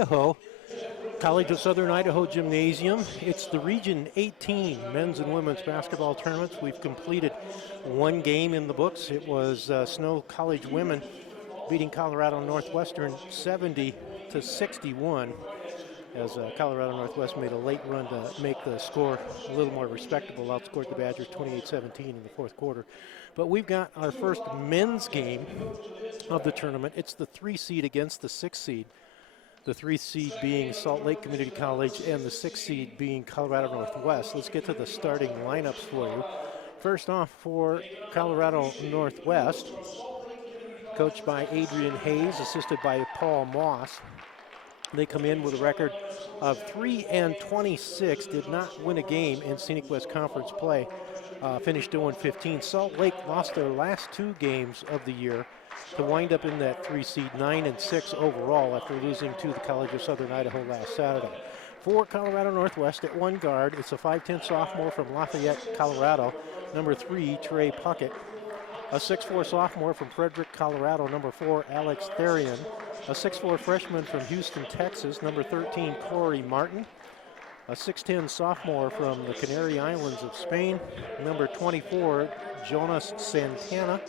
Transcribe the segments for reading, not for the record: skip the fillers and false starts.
Idaho, College of Southern Idaho Gymnasium. It's the Region 18 men's and women's basketball tournaments. We've completed one game in the books. It was Snow College women beating Colorado Northwestern 70-61 as Colorado Northwest made a late run to make the score a little more respectable, outscored the Badgers 28-17 in the fourth quarter. But we've got our first men's game of the tournament. It's the 3 seed against the 6 seed. The 3 seed being Salt Lake Community College and the 6 seed being Colorado Northwest. Let's get to the starting lineups for you. First off, for Colorado Northwest, coached by Adrian Hayes, assisted by Paul Moss. They come in with a record of 3-26, did not win a game in Scenic West Conference play, finished 0-15. Salt Lake lost their last 2 games of the year to wind up in that 3 seed, 9-6 overall after losing to the College of Southern Idaho last Saturday. For Colorado Northwest at 1 guard, it's a 5'10 sophomore from Lafayette, Colorado, number 3, Trey Puckett. A 6'4 sophomore from Frederick, Colorado, number 4, Alex Therian. A 6'4 freshman from Houston, Texas, number 13, Corey Martin. A 6'10 sophomore from the Canary Islands of Spain, number 24, Jonas Santana.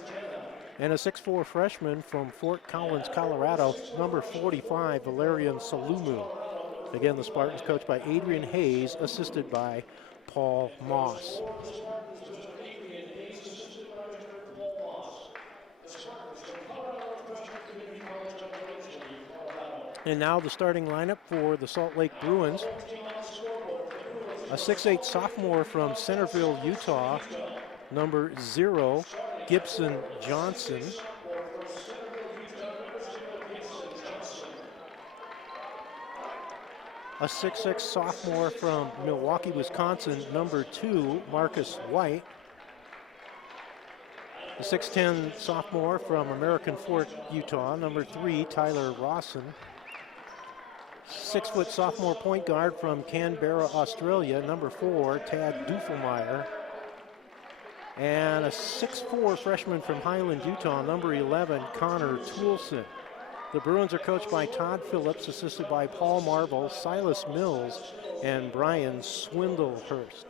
And a 6'4 freshman from Fort Collins, Colorado, number 45, Valerian Salumu. Again, the Spartans coached by Adrian Hayes, assisted by Paul Moss. And now the starting lineup for the Salt Lake Bruins. A 6'8 sophomore from Centerville, Utah, number 0, Gibson Johnson. A 6'6 sophomore from Milwaukee, Wisconsin, number 2, Marcus White. A 6'10 sophomore from American Fork, Utah, number 3, Tyler Rawson. 6' sophomore point guard from Canberra, Australia, number 4, Tad Dufelmeyer. And a 6'4 freshman from Highland, Utah, number 11, Connor Toulson. The Bruins are coached by Todd Phillips, assisted by Paul Marble, Silas Mills, and Brian Swindlehurst.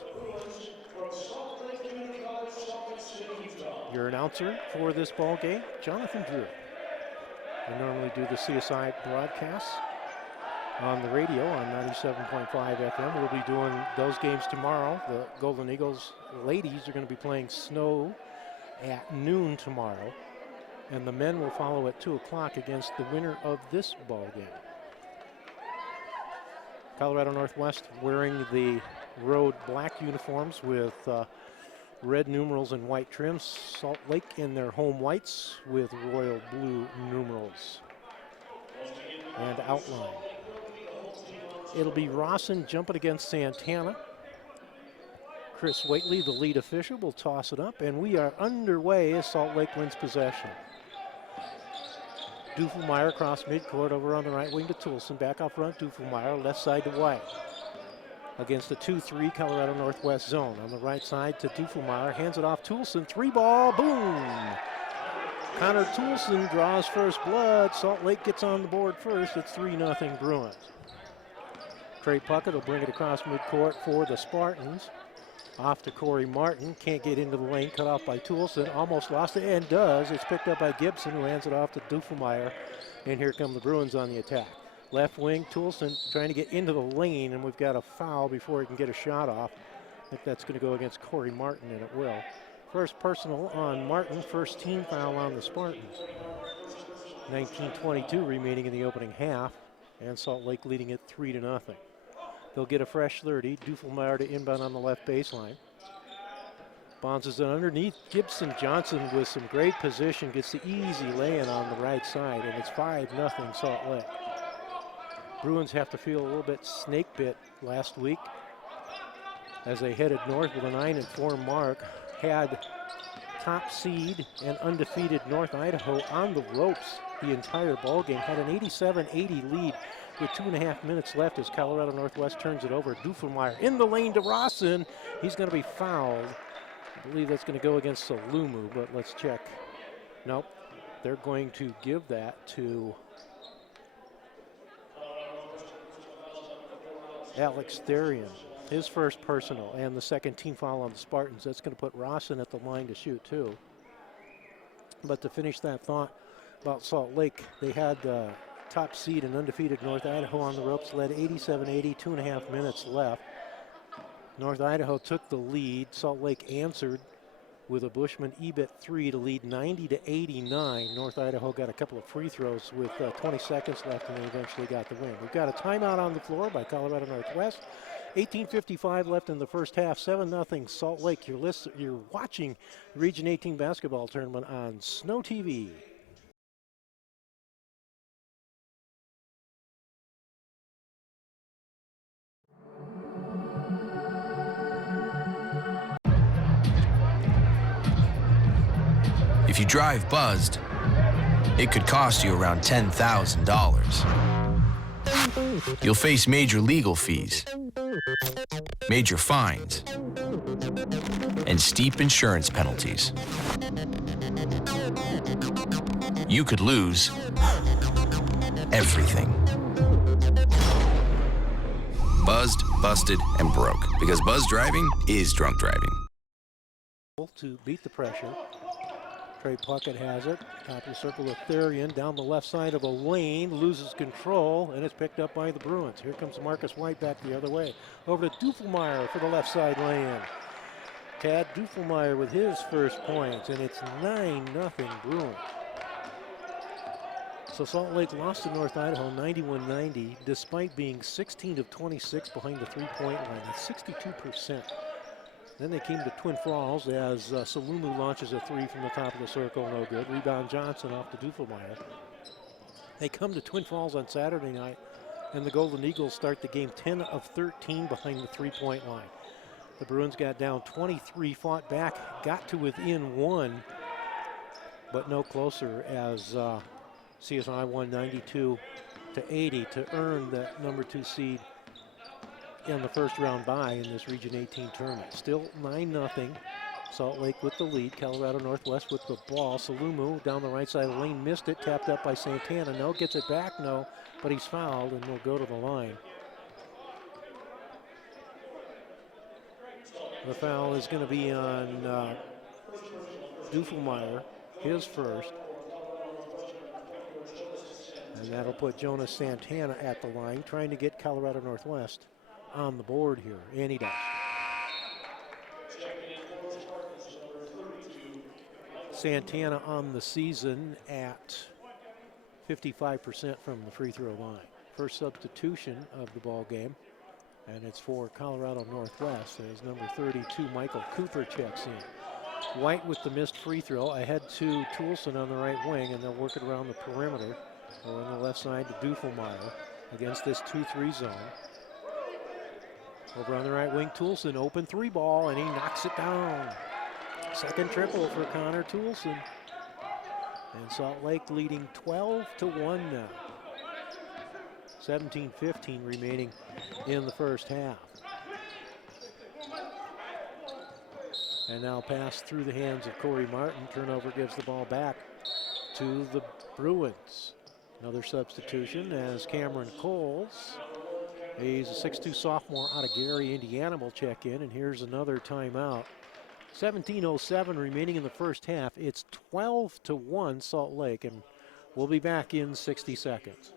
Your announcer for this ball game, Jonathan Drew. I normally do the CSI broadcasts on the radio on 97.5 FM. We'll be doing those games tomorrow. The Golden Eagles ladies are going to be playing Snow at noon tomorrow, and the men will follow at 2 o'clock against the winner of this ball game. Colorado Northwest wearing the road black uniforms with red numerals and white trims. Salt Lake in their home whites with royal blue numerals and outline. It'll be Rawson jumping against Santana. Chris Waitley, the lead official, will toss it up, and we are underway as Salt Lake wins possession. Dufelmeyer across midcourt over on the right wing to Toulson. Back out front, Dufelmeyer, left side to White. Against the 2-3 Colorado Northwest zone. On the right side to Dufelmeyer, hands it off Toulson, 3-ball, boom! Connor Toulson draws first blood. Salt Lake gets on the board first. It's 3-0 Bruins. Trey Puckett will bring it across midcourt for the Spartans. Off to Corey Martin, can't get into the lane, cut off by Toulson, almost lost it and does. It's picked up by Gibson, who hands it off to Dufelmeyer, and here come the Bruins on the attack. Left wing, Toulson trying to get into the lane, and we've got a foul before he can get a shot off. I think that's going to go against Corey Martin, and it will. First personal on Martin, first team foul on the Spartans. 19:22 remaining in the opening half, and Salt Lake leading it 3-0. They'll get a fresh 30. Dufelmeyer to inbound on the left baseline. Bounces it underneath. Gibson Johnson with some great position gets the easy lay-in on the right side, and it's 5-0 Salt Lake. Bruins have to feel a little bit snake bit last week as they headed north with a 9-4 mark. Had top seed and undefeated North Idaho on the ropes the entire ballgame. Had an 87-80 lead with 2.5 minutes left as Colorado Northwest turns it over. Dufelmeyer in the lane to Rawson. He's going to be fouled. I believe that's going to go against Salumu, but let's check. Nope. They're going to give that to Alex Therian, his first personal and the second team foul on the Spartans. That's going to put Rawson at the line to shoot too. But to finish that thought about Salt Lake, they had top seed and undefeated North Idaho on the ropes, led 87-80, 2.5 minutes left. North Idaho took the lead. Salt Lake answered with a Bushman EBIT 3 to lead 90-89. North Idaho got a couple of free throws with 20 seconds left, and they eventually got the win. We've got a timeout on the floor by Colorado Northwest. 18:55 left in the first half. 7-0 Salt Lake. You're watching the Region 18 basketball tournament on Snow TV. If you drive buzzed, it could cost you around $10,000. You'll face major legal fees, major fines, and steep insurance penalties. You could lose everything. Buzzed, busted, and broke, because buzz driving is drunk driving. To beat the pressure. Trey Puckett has it. Top of the circle with Therian down the left side of the lane, loses control, and it's picked up by the Bruins. Here comes Marcus White back the other way. Over to Dufelmeyer for the left side lay-in. Tad Dufelmeyer with his first points, and it's 9-0 Bruins. So Salt Lake lost to North Idaho 91-90, despite being 16 of 26 behind the three-point line. That's 62%. Then they came to Twin Falls as Salumu launches a three from the top of the circle, no good. Rebound Johnson off to Dufelmeyer. They come to Twin Falls on Saturday night, and the Golden Eagles start the game 10 of 13 behind the three-point line. The Bruins got down 23, fought back, got to within one, but no closer as CSI won 92-80 to earn that number 2 seed in the first round bye in this Region 18 tournament. Still 9-0. Salt Lake with the lead. Colorado Northwest with the ball. Salumu down the right side of the lane, missed it, tapped up by Santana. No, gets it back, no, but he's fouled and will go to the line. The foul is going to be on Dufelmeyer, his first. And that'll put Jonas Santana at the line, trying to get Colorado Northwest on the board here, and he does. Santana on the season at 55% from the free throw line. First substitution of the ball game, and it's for Colorado Northwest as number 32, Michael Cooper, checks in. White with the missed free throw, ahead to Toulson on the right wing, and they'll work it around the perimeter, or on the left side to Dufelmeyer against this 2-3 zone. Over on the right wing, Toulson, open three ball, and he knocks it down. Second triple for Connor Toulson. And Salt Lake leading 12-1 now. 17:15 remaining in the first half. And now pass through the hands of Corey Martin. Turnover gives the ball back to the Bruins. Another substitution as Cameron Coles, he's a 6'2 sophomore out of Gary, Indiana, will check in, and here's another timeout. 17:07 remaining in the first half. It's 12-1 Salt Lake, and we'll be back in 60 seconds.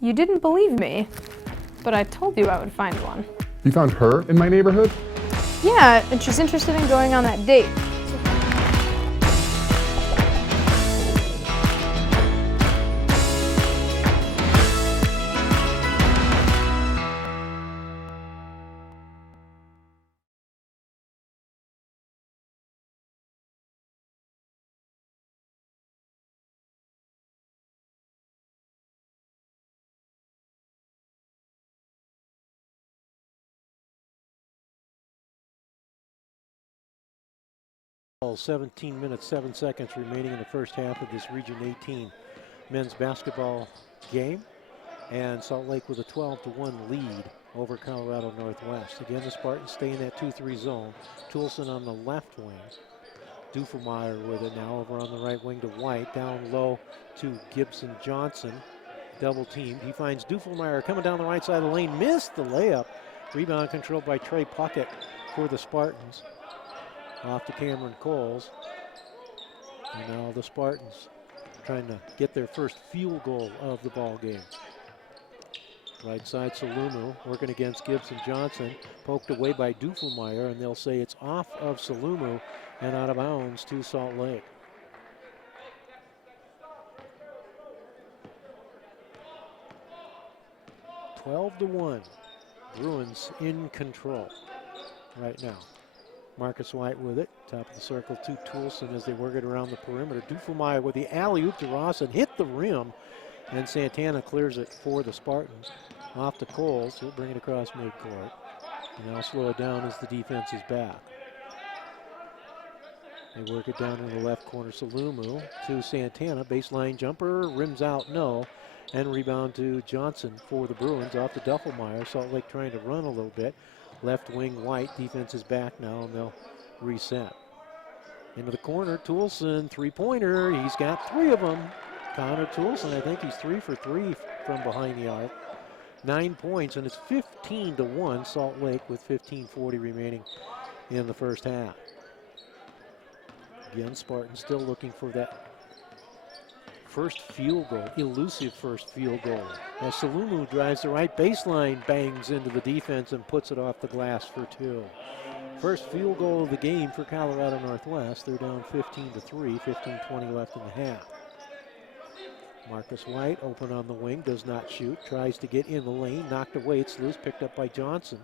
You didn't believe me, but I told you I would find one. You found her in my neighborhood? Yeah, and she's interested in going on that date. 17 minutes, 7 seconds remaining in the first half of this Region 18 men's basketball game. And Salt Lake with a 12-1 lead over Colorado Northwest. Again, the Spartans stay in that 2-3 zone. Toulson on the left wing. Dufelmeyer with it now over on the right wing to White. Down low to Gibson Johnson. Double teamed. He finds Dufelmeyer coming down the right side of the lane. Missed the layup. Rebound controlled by Trey Puckett for the Spartans. Off to Cameron Coles. And now the Spartans trying to get their first field goal of the ball game. Right side Salumu working against Gibson Johnson. Poked away by Dufelmeyer, and they'll say it's off of Salumu and out of bounds to Salt Lake. (12-1). Bruins in control right now. Marcus White with it. Top of the circle to Toulson as they work it around the perimeter. Dufelmeyer with the alley-oop to Ross and hit the rim. And Santana clears it for the Spartans. Off to Coles. He'll bring it across midcourt. And now slow it down as the defense is back. They work it down in the left corner. Salumu to Santana. Baseline jumper. Rims out, no. And rebound to Johnson for the Bruins. Off to Dufelmeyer. Salt Lake trying to run a little bit. Left wing White. Defense is back now, and they'll reset. Into the corner. Toulson, three-pointer. He's got 3 of them. Connor Toulson, I think he's 3 for 3 from behind the arc. 9 points, and it's 15-1 Salt Lake with 15:40 remaining in the first half. Again, Spartans still looking for that first field goal, elusive first field goal. As Salumu drives the right baseline, bangs into the defense and puts it off the glass for 2. First field goal of the game for Colorado Northwest. They're down 15-3, 15:20 left in the half. Marcus White open on the wing, does not shoot, tries to get in the lane, knocked away, it's loose, picked up by Johnson.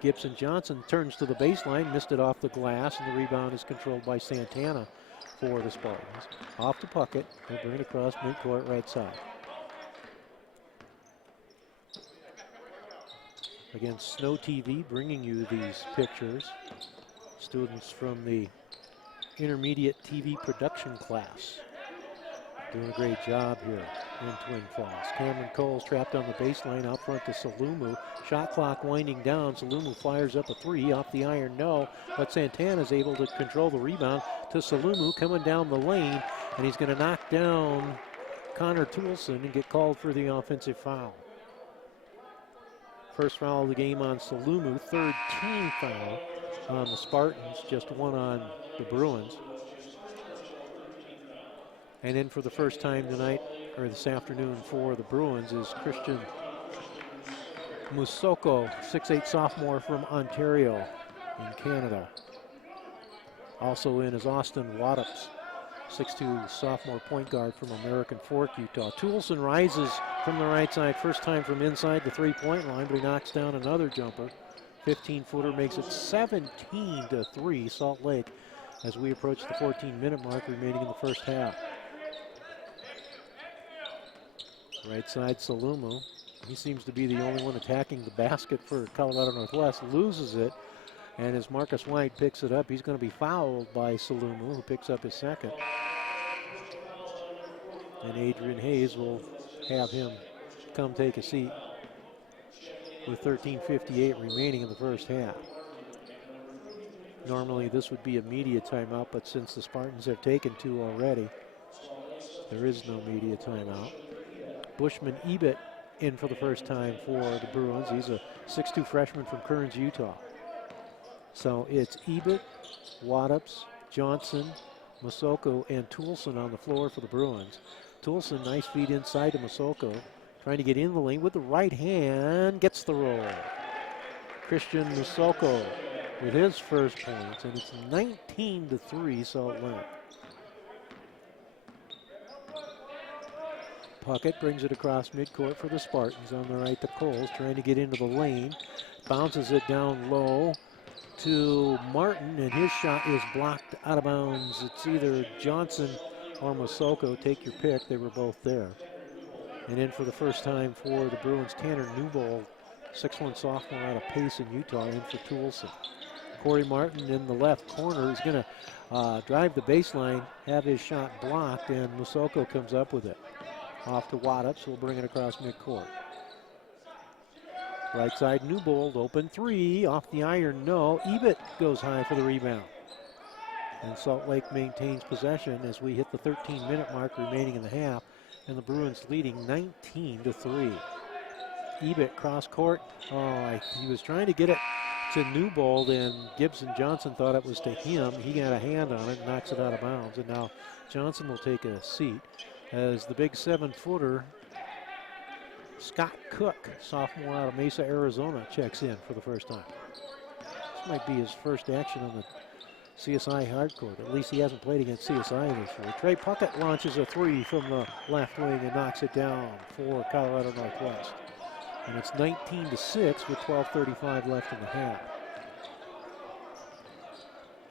Gibson Johnson turns to the baseline, missed it off the glass, and the rebound is controlled by Santana for the Spartans. Off to Puckett, they'll bring it across midcourt right side. Again, Snow TV bringing you these pictures. Students from the intermediate TV production class. Doing a great job here in Twin Falls. Cameron Coles trapped on the baseline out front to Salumu. Shot clock winding down. Salumu fires up a 3 off the iron, no. But Santana's able to control the rebound to Salumu coming down the lane. And he's going to knock down Connor Toulson and get called for the offensive foul. First foul of the game on Salumu. 3rd team foul on the Spartans. Just 1 on the Bruins. And in for the first time tonight, or this afternoon for the Bruins, is Christian Musoko, 6'8" sophomore from Ontario in Canada. Also in is Austin Wattups, 6'2" sophomore point guard from American Fork, Utah. Toulson rises from the right side, first time from inside the three-point line, but he knocks down another jumper. 15-footer makes it 17-3 Salt Lake as we approach the 14-minute mark remaining in the first half. Right side, Salumu. He seems to be the only one attacking the basket for Colorado Northwest. Loses it, and as Marcus White picks it up, he's going to be fouled by Salumu, who picks up his second. And Adrian Hayes will have him come take a seat with 13:58 remaining in the first half. Normally this would be a media timeout, but since the Spartans have taken 2 already, there is no media timeout. Bushman Ebit in for the first time for the Bruins. He's a 6'2" freshman from Kearns, Utah. So it's Ebit, Wattups, Johnson, Musoko, and Toulson on the floor for the Bruins. Toulson, nice feed inside to Musoko, trying to get in the lane with the right hand, gets the roll. Christian Musoko with his first points, and it's 19-3 Salt Lake. Puckett brings it across midcourt for the Spartans on the right to Coles, trying to get into the lane. Bounces it down low to Martin, and his shot is blocked out of bounds. It's either Johnson or Musoko. Take your pick. They were both there. And in for the first time for the Bruins, Tanner Newbold, 6'1" sophomore out of Payson, Utah, in for Toulson. Corey Martin in the left corner is going to drive the baseline, have his shot blocked, and Musoko comes up with it. Off to Waddups, will bring it across midcourt. Right side, Newbold, open three, off the iron, no. Ebert goes high for the rebound. And Salt Lake maintains possession as we hit the 13-minute mark remaining in the half, and the Bruins leading 19-3. Ebert cross court. Oh, he was trying to get it to Newbold, and Gibson Johnson thought it was to him. He got a hand on it and knocks it out of bounds. And now Johnson will take a seat as the big 7-footer Scott Cook, sophomore out of Mesa, Arizona, checks in for the first time. This might be his first action on the CSI hardcourt. At least he hasn't played against CSI this year. Trey Puckett launches a three from the left wing and knocks it down for Colorado Northwest. And it's 19-6 with 12:35 left in the half.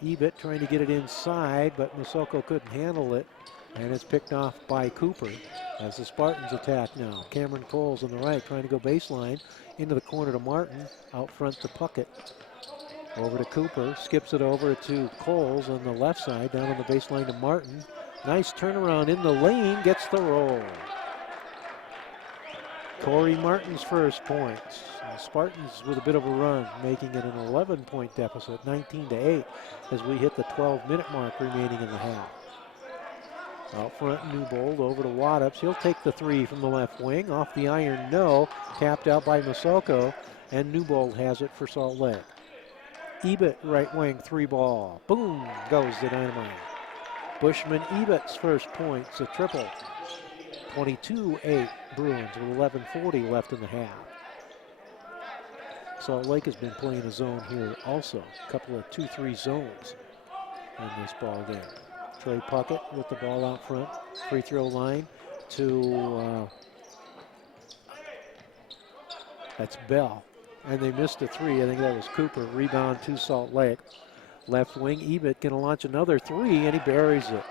Ebert trying to get it inside, but Musoko couldn't handle it. And it's picked off by Cooper as the Spartans attack now. Cameron Coles on the right trying to go baseline into the corner to Martin, out front to Puckett. Over to Cooper, skips it over to Coles on the left side, down on the baseline to Martin. Nice turnaround in the lane, gets the roll. Corey Martin's first points. The Spartans with a bit of a run, making it an 11-point deficit, 19-8, as we hit the 12-minute mark remaining in the half. Out front, Newbold over to Waddups. He'll take the three from the left wing. Off the iron, no. Tapped out by Musoko, and Newbold has it for Salt Lake. Ebert, right wing, three ball. Boom, goes the dynamite. Bushman Ebert's first points, a triple. 22-8 Bruins with 11:40 left in the half. Salt Lake has been playing a zone here also. A couple of 2-3 zones in this ball game. Trey Puckett with the ball out front. Free throw line to, that's Bell. And they missed a three. I think that was Cooper. Rebound to Salt Lake. Left wing, Ebert going to launch another three, and he buries it.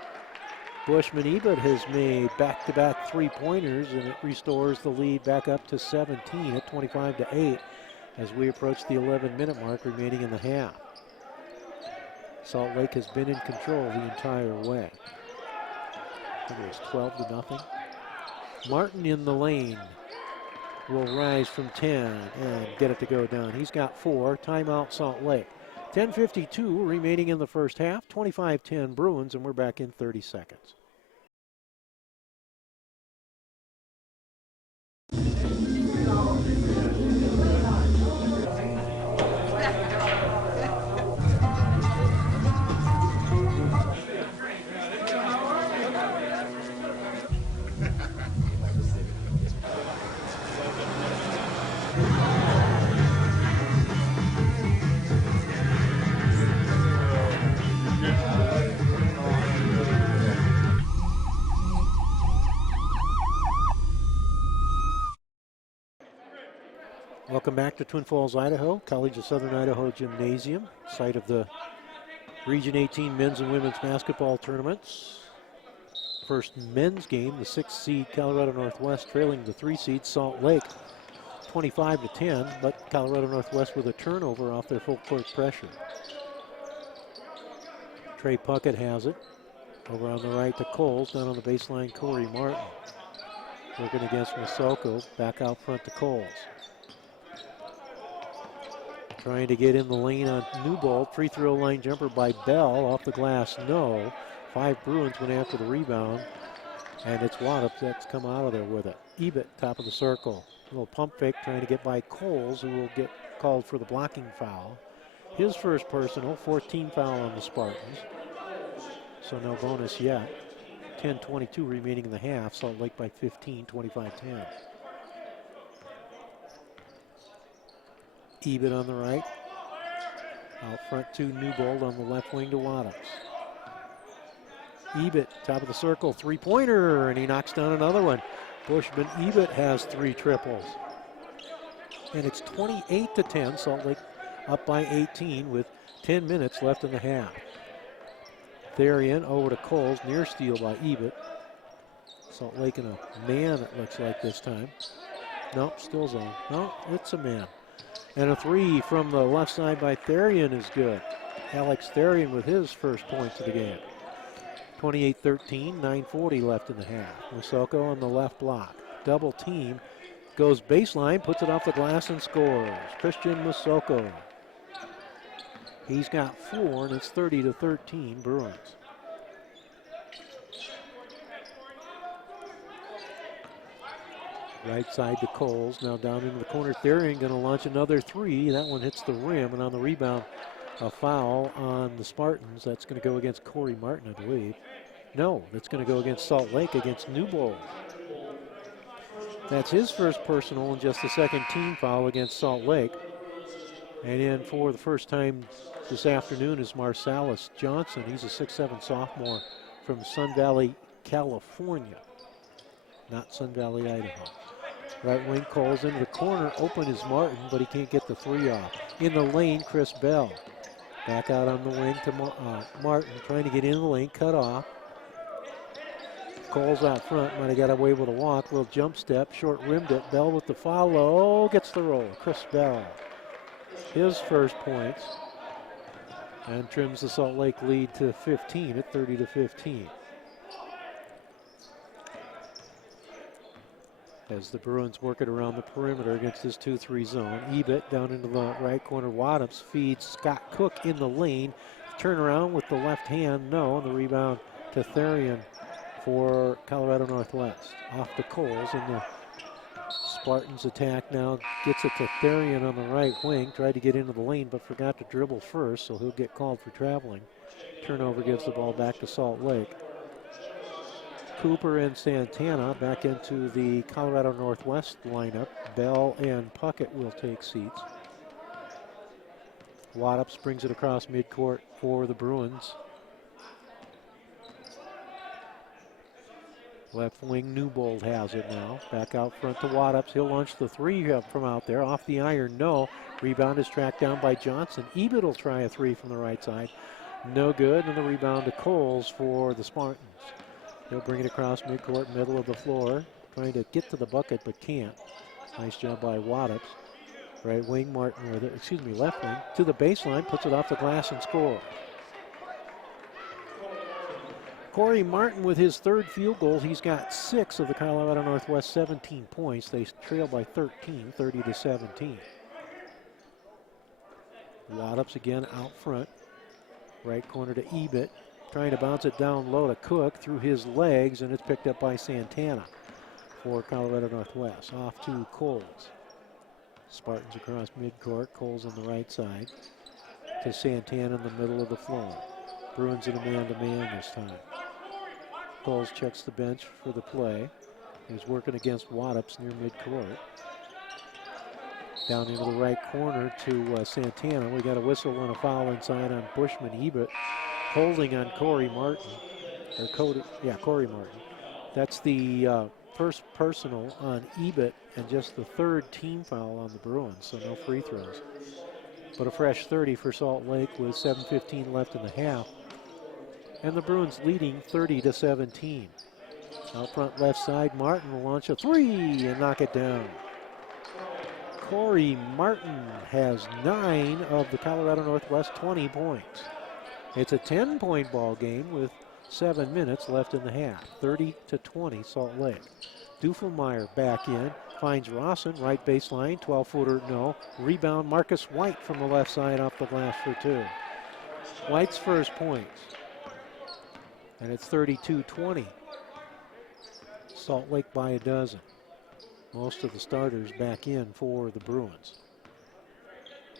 Bushman Ebert has made back-to-back three-pointers, and it restores the lead back up to 17 at 25-8 as we approach the 11-minute mark remaining in the half. Salt Lake has been in control the entire way. I think it was 12-0. Martin in the lane will rise from 10 and get it to go down. He's got 4. Timeout Salt Lake. 10:52 remaining in the first half. 25-10 Bruins, and we're back in 30 seconds. Welcome back to Twin Falls, Idaho, College of Southern Idaho Gymnasium, site of the Region 18 men's and women's basketball tournaments. First men's game, the 6th seed Colorado Northwest trailing the 3 seed Salt Lake 25-10, but Colorado Northwest with a turnover off their full court pressure. Trey Puckett has it. Over on the right to Coles, down on the baseline Corey Martin. Working against Musoko, back out front to Coles. Trying to get in the lane on Newbold. Free throw line jumper by Bell. Off the glass, no. 5 Bruins went after the rebound. And it's Waddups that's come out of there with it. Ebert, top of the circle. A little pump fake trying to get by Coles, who will get called for the blocking foul. His first personal, 14 foul on the Spartans. So no bonus yet. 10:22 remaining in the half. Salt Lake by 15, 25-10. Ebert on the right. Out front to Newbold on the left wing to Waddups. Ebert, top of the circle, three-pointer, and he knocks down another one. Bushman Ebert has 3 triples. And it's 28-10, Salt Lake up by 18 with 10 minutes left in the half. Therian over to Coles, near steal by Ebert. Salt Lake in a man, it looks like this time. Nope, still zone. No, it's a man. And a three from the left side by Therian is good. Alex Therian with his first points of the game. 28-13, 9:40 left in the half. Musoko on the left block. Double team. Goes baseline, puts it off the glass and scores. Christian Musoko. He's got 4, and it's 30-13 Bruins. Right side to Coles, now down into the corner. Therian going to launch another three. That one hits the rim, and on the rebound, a foul on the Spartans. That's going to go against Corey Martin, I believe. No, that's going to go against Salt Lake, against Newbold. That's his first personal and just the second team foul against Salt Lake. And in for the first time this afternoon is Marsalis Johnson. He's a 6'7" sophomore from Sun Valley, California. Not Sun Valley, Idaho. Right wing calls into the corner. Open is Martin, but he can't get the three off. In the lane, Chris Bell. Back out on the wing to Martin, trying to get in the lane, cut off. Coles out front, might have got away with a walk. Little jump step, short rimmed it. Bell with the follow, gets the roll. Chris Bell, his first points, and trims the Salt Lake lead to 15 at 30-15. As the Bruins work it around the perimeter against this 2-3 zone. Ebit down into the right corner. Waddups feeds Scott Cook in the lane. Turn around with the left hand, no, and the rebound to Therian for Colorado Northwest. Off to Coles, and the Spartans attack now. Gets it to Therian on the right wing. Tried to get into the lane, but forgot to dribble first, so he'll get called for traveling. Turnover gives the ball back to Salt Lake. Cooper and Santana back into the Colorado Northwest lineup. Bell and Puckett will take seats. Waddups brings it across midcourt for the Bruins. Left wing Newbold has it now. Back out front to Waddups. He'll launch the three from out there. Off the iron, no. Rebound is tracked down by Johnson. Ebit will try a three from the right side. No good, and the rebound to Coles for the Spartans. He'll bring it across midcourt, middle of the floor. Trying to get to the bucket, but can't. Nice job by Waddups. Right wing Martin, or left wing, to the baseline, puts it off the glass and scores. Corey Martin with his third field goal. He's got 6 of the Colorado Northwest 17 points. They trail by 13, 30-17. Waddups again out front. Right corner to Ebit. Trying to bounce it down low to Cook through his legs, and it's picked up by Santana for Colorado Northwest. Off to Coles. Spartans across midcourt. Coles on the right side to Santana in the middle of the floor. Bruins in a man-to-man this time. Coles checks the bench for the play. He's working against Waddups near midcourt. Down into the right corner to Santana. We got a whistle and a foul inside on Bushman. Ebit holding on Corey Martin. Corey Martin. That's the first personal on Ebit and just the third team foul on the Bruins, so no free throws. But a fresh 30 for Salt Lake with 7:15 left in the half. And the Bruins leading 30-17. Out front left side, Martin will launch a three and knock it down. Corey Martin has 9 of the Colorado Northwest 20 points. It's a 10-point ball game with 7 minutes left in the half. 30-20 Salt Lake. Duffelmeyer back in, finds Rawson, right baseline, 12-footer, no. Rebound, Marcus White from the left side off the glass for 2. White's first points. And it's 32-20. Salt Lake by a dozen. Most of the starters back in for the Bruins,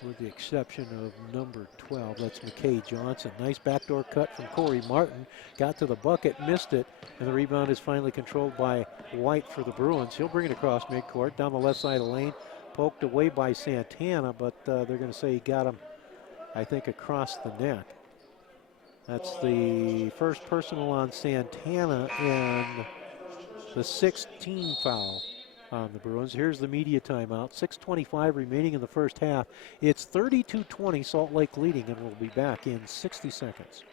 with the exception of number 12. That's McKay Johnson. Nice backdoor cut from Corey Martin. Got to the bucket, missed it, and the rebound is finally controlled by White for the Bruins. He'll bring it across midcourt, down the left side of the lane. Poked away by Santana, but they're going to say he got him, I think, across the neck. That's the first personal on Santana and the 6th team foul on the Bruins. Here's the media timeout. 6:25 remaining in the first half. It's 32-20, Salt Lake leading, and we'll be back in 60 seconds.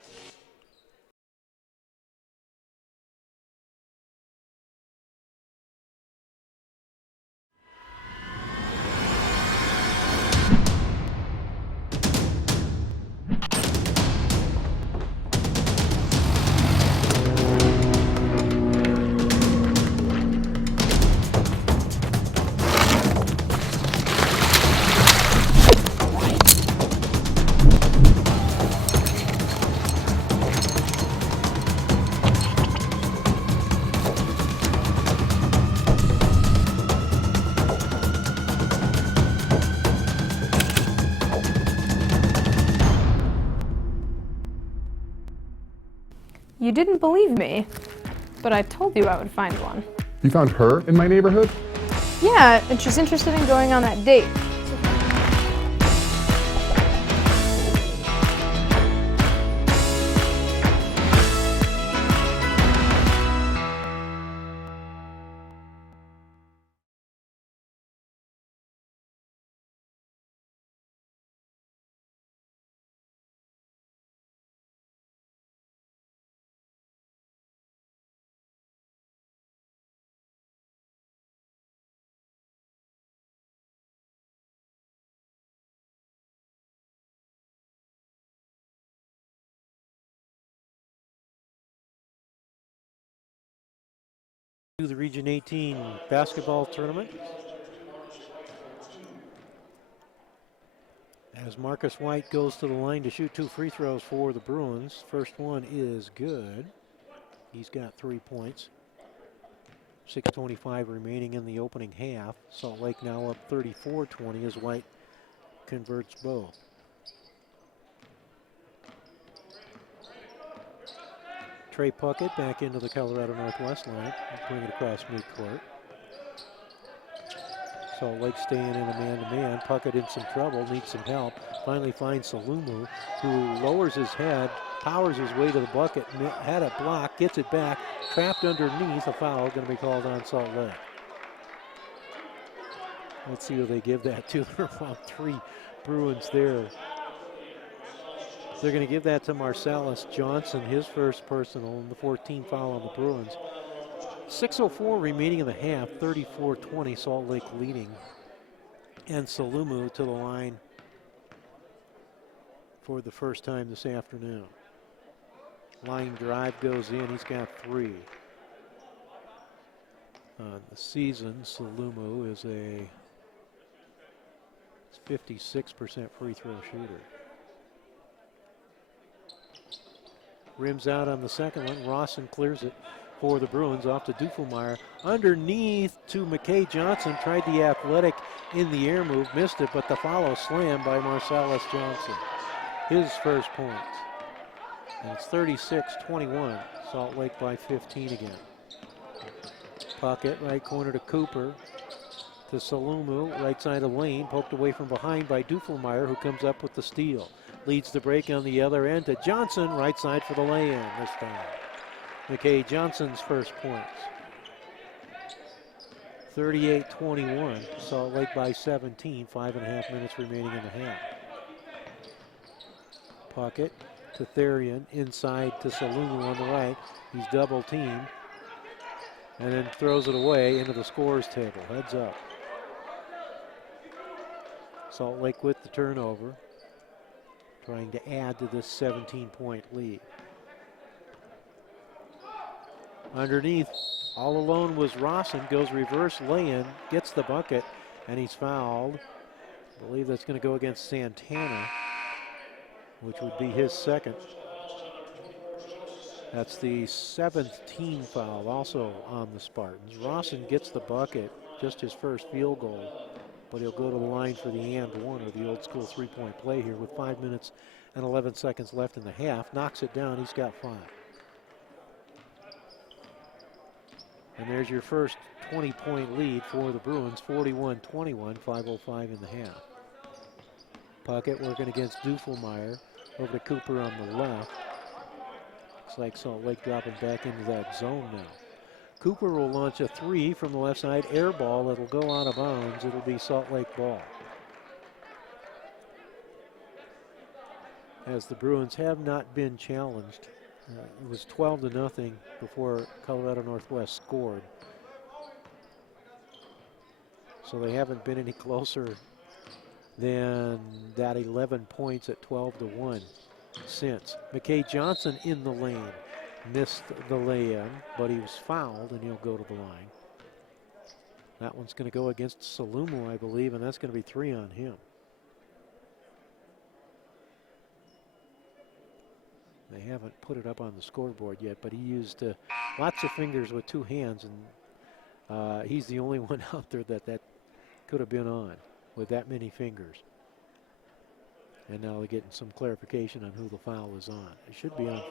You didn't believe me, but I told you I would find one. You found her in my neighborhood? Yeah, and she's interested in going on that date. To the Region 18 basketball tournament. As Marcus White goes to the line to shoot 2 free throws for the Bruins. First one is good. He's got 3 points. 6:25 remaining in the opening half. Salt Lake now up 34-20 as White converts both. Trey Puckett back into the Colorado Northwest line. Bring it across midcourt. Salt Lake staying in a man-to-man. Puckett in some trouble, needs some help. Finally finds Salumu, who lowers his head, powers his way to the bucket, had it blocked, gets it back, trapped underneath. A foul going to be called on Salt Lake. Let's see who they give that to. There are about 3 Bruins there. They're going to give that to Marcellus Johnson, his first personal, and the 14th foul on the Bruins. 6:04 remaining in the half, 34-20, Salt Lake leading. And Salumu to the line for the first time this afternoon. Line drive goes in, he's got 3. On the season, Salumu is a 56% free throw shooter. Rims out on the second one. Rawson clears it for the Bruins off to Dufelmeyer. Underneath to McKay Johnson. Tried the athletic in the air move. Missed it, but the follow slam by Marcellus Johnson. His first points. And it's 36-21. Salt Lake by 15 again. Puckett, right corner to Cooper. To Salumu, right side of the lane. Poked away from behind by Dufelmeyer, who comes up with the steal. Leads the break on the other end to Johnson, right side for the lay-in this time. McKay Johnson's first points. 38-21, Salt Lake by 17, 5.5 minutes remaining in the half. Puckett to Therian, inside to Salumu on the right. He's double teamed and then throws it away into the scorers table. Heads up. Salt Lake with the turnover, trying to add to this 17-point lead. Underneath, all alone was Rawson, goes reverse lay-in, gets the bucket, and he's fouled. I believe that's going to go against Santana, which would be his second. That's the 7th team foul also on the Spartans. Rawson gets the bucket, just his first field goal, but he'll go to the line for the and one, or the old school 3-point play here with 5 minutes and 11 seconds left in the half. Knocks it down, he's got 5. And there's your first 20-point lead for the Bruins, 41-21, 5:05 in the half. Puckett working against Dufelmeyer, over to Cooper on the left. Looks like Salt Lake dropping back into that zone now. Cooper will launch a 3 from the left side, air ball. It'll go out of bounds. It'll be Salt Lake ball. As the Bruins have not been challenged. It was 12-0 before Colorado Northwest scored. So they haven't been any closer than that 11 points at 12-1 since. McKay Johnson in the lane. Missed the lay-in, but he was fouled, and he'll go to the line. That one's going to go against Salumu, I believe, and that's going to be 3 on him. They haven't put it up on the scoreboard yet, but he used lots of fingers with 2 hands, and he's the only one out there that could have been on with that many fingers. And now they're getting some clarification on who the foul is on. It should be on.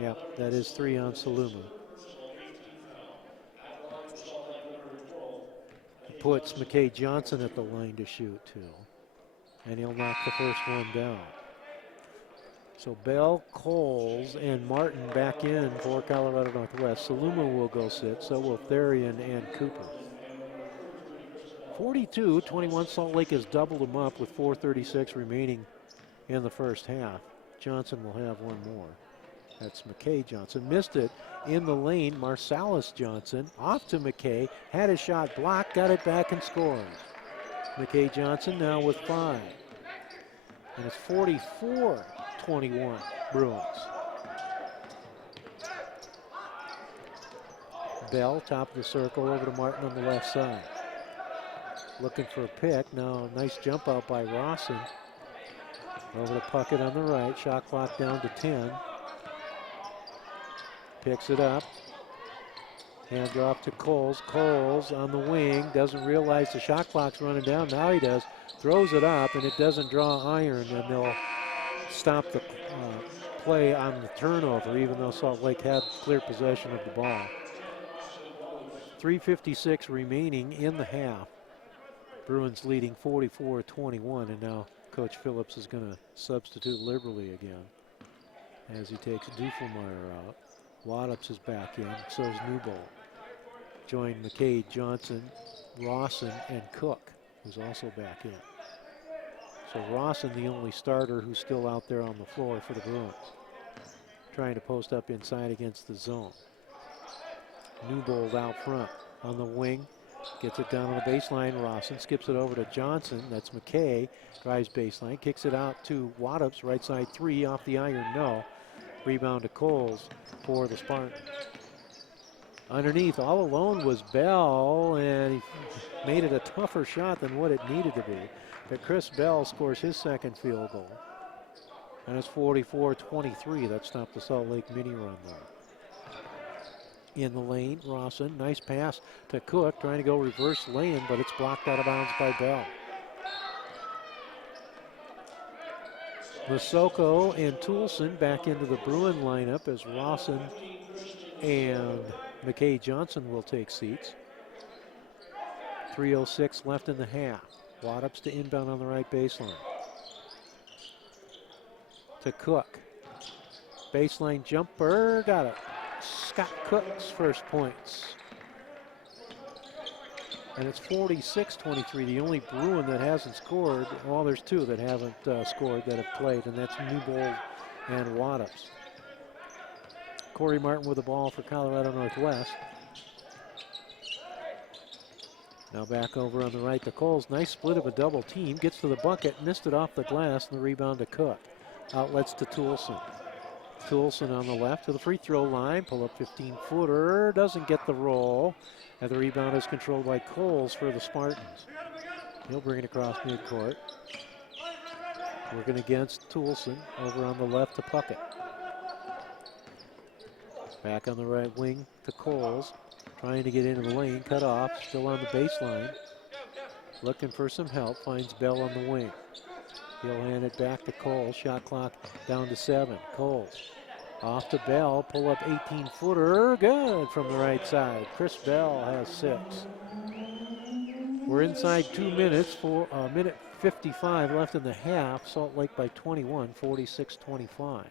Yeah, that is 3 on Saluma. Puts McKay Johnson at the line to shoot, too. And he'll knock the first one down. So Bell, Coles, and Martin back in for Colorado Northwest. Saluma will go sit, so will Therian and Cooper. 42-21, Salt Lake has doubled them up with 4:36 remaining in the first half. Johnson will have one more. That's McKay Johnson. Missed it in the lane. Marsalis Johnson off to McKay. Had a shot blocked, got it back and scores. McKay Johnson now with 5. And it's 44-21 Bruins. Bell, top of the circle, over to Martin on the left side. Looking for a pick. Now a nice jump out by Rawson. Over to Puckett on the right. Shot clock down to 10. Picks it up. Hand off to Coles. Coles on the wing. Doesn't realize the shot clock's running down. Now he does. Throws it up, and it doesn't draw iron, and they'll stop the play on the turnover, even though Salt Lake had clear possession of the ball. 3:56 remaining in the half. Bruins leading 44-21, and now Coach Phillips is going to substitute liberally again as he takes Duffelmeyer out. Waddups is back in, so is Newbold. Join McKay, Johnson, Rawson, and Cook, who's also back in. So Rawson, the only starter who's still out there on the floor for the Bruins, trying to post up inside against the zone. Newbold out front on the wing, gets it down on the baseline. Rawson skips it over to Johnson. That's McKay, drives baseline, kicks it out to Waddups, right side 3, off the iron, no. Rebound to Coles for the Spartans. Underneath, all alone was Bell, and he made it a tougher shot than what it needed to be. But Chris Bell scores his second field goal. And it's 44-23. That stopped the Salt Lake mini run there. In the lane, Rawson, nice pass to Cook, trying to go reverse lane, but it's blocked out of bounds by Bell. Masoko and Toulson back into the Bruin lineup as Rawson and McKay Johnson will take seats. 3:06 left in the half. Waddups to inbound on the right baseline. To Cook. Baseline jumper, got it. Scott Cook's first points. And it's 46-23, the only Bruin that hasn't scored. Well, there's 2 that haven't scored that have played, and that's Newbold and Waddups. Corey Martin with the ball for Colorado Northwest. Now back over on the right to Coles. Nice split of a double team. Gets to the bucket, missed it off the glass, and the rebound to Cook. Outlets to Toulson. Toulson on the left to the free throw line. Pull up 15-footer. Doesn't get the roll. And the rebound is controlled by Coles for the Spartans. He'll bring it across midcourt. Working against Toulson. Over on the left to Puckett. Back on the right wing to Coles. Trying to get into the lane. Cut off. Still on the baseline. Looking for some help. Finds Bell on the wing. He'll hand it back to Coles. Shot clock down to 7. Coles off to Bell. Pull up 18-footer. Good from the right side. Chris Bell has 6. We're inside 2 minutes. For a minute 55 left in the half. Salt Lake by 21, 46-25.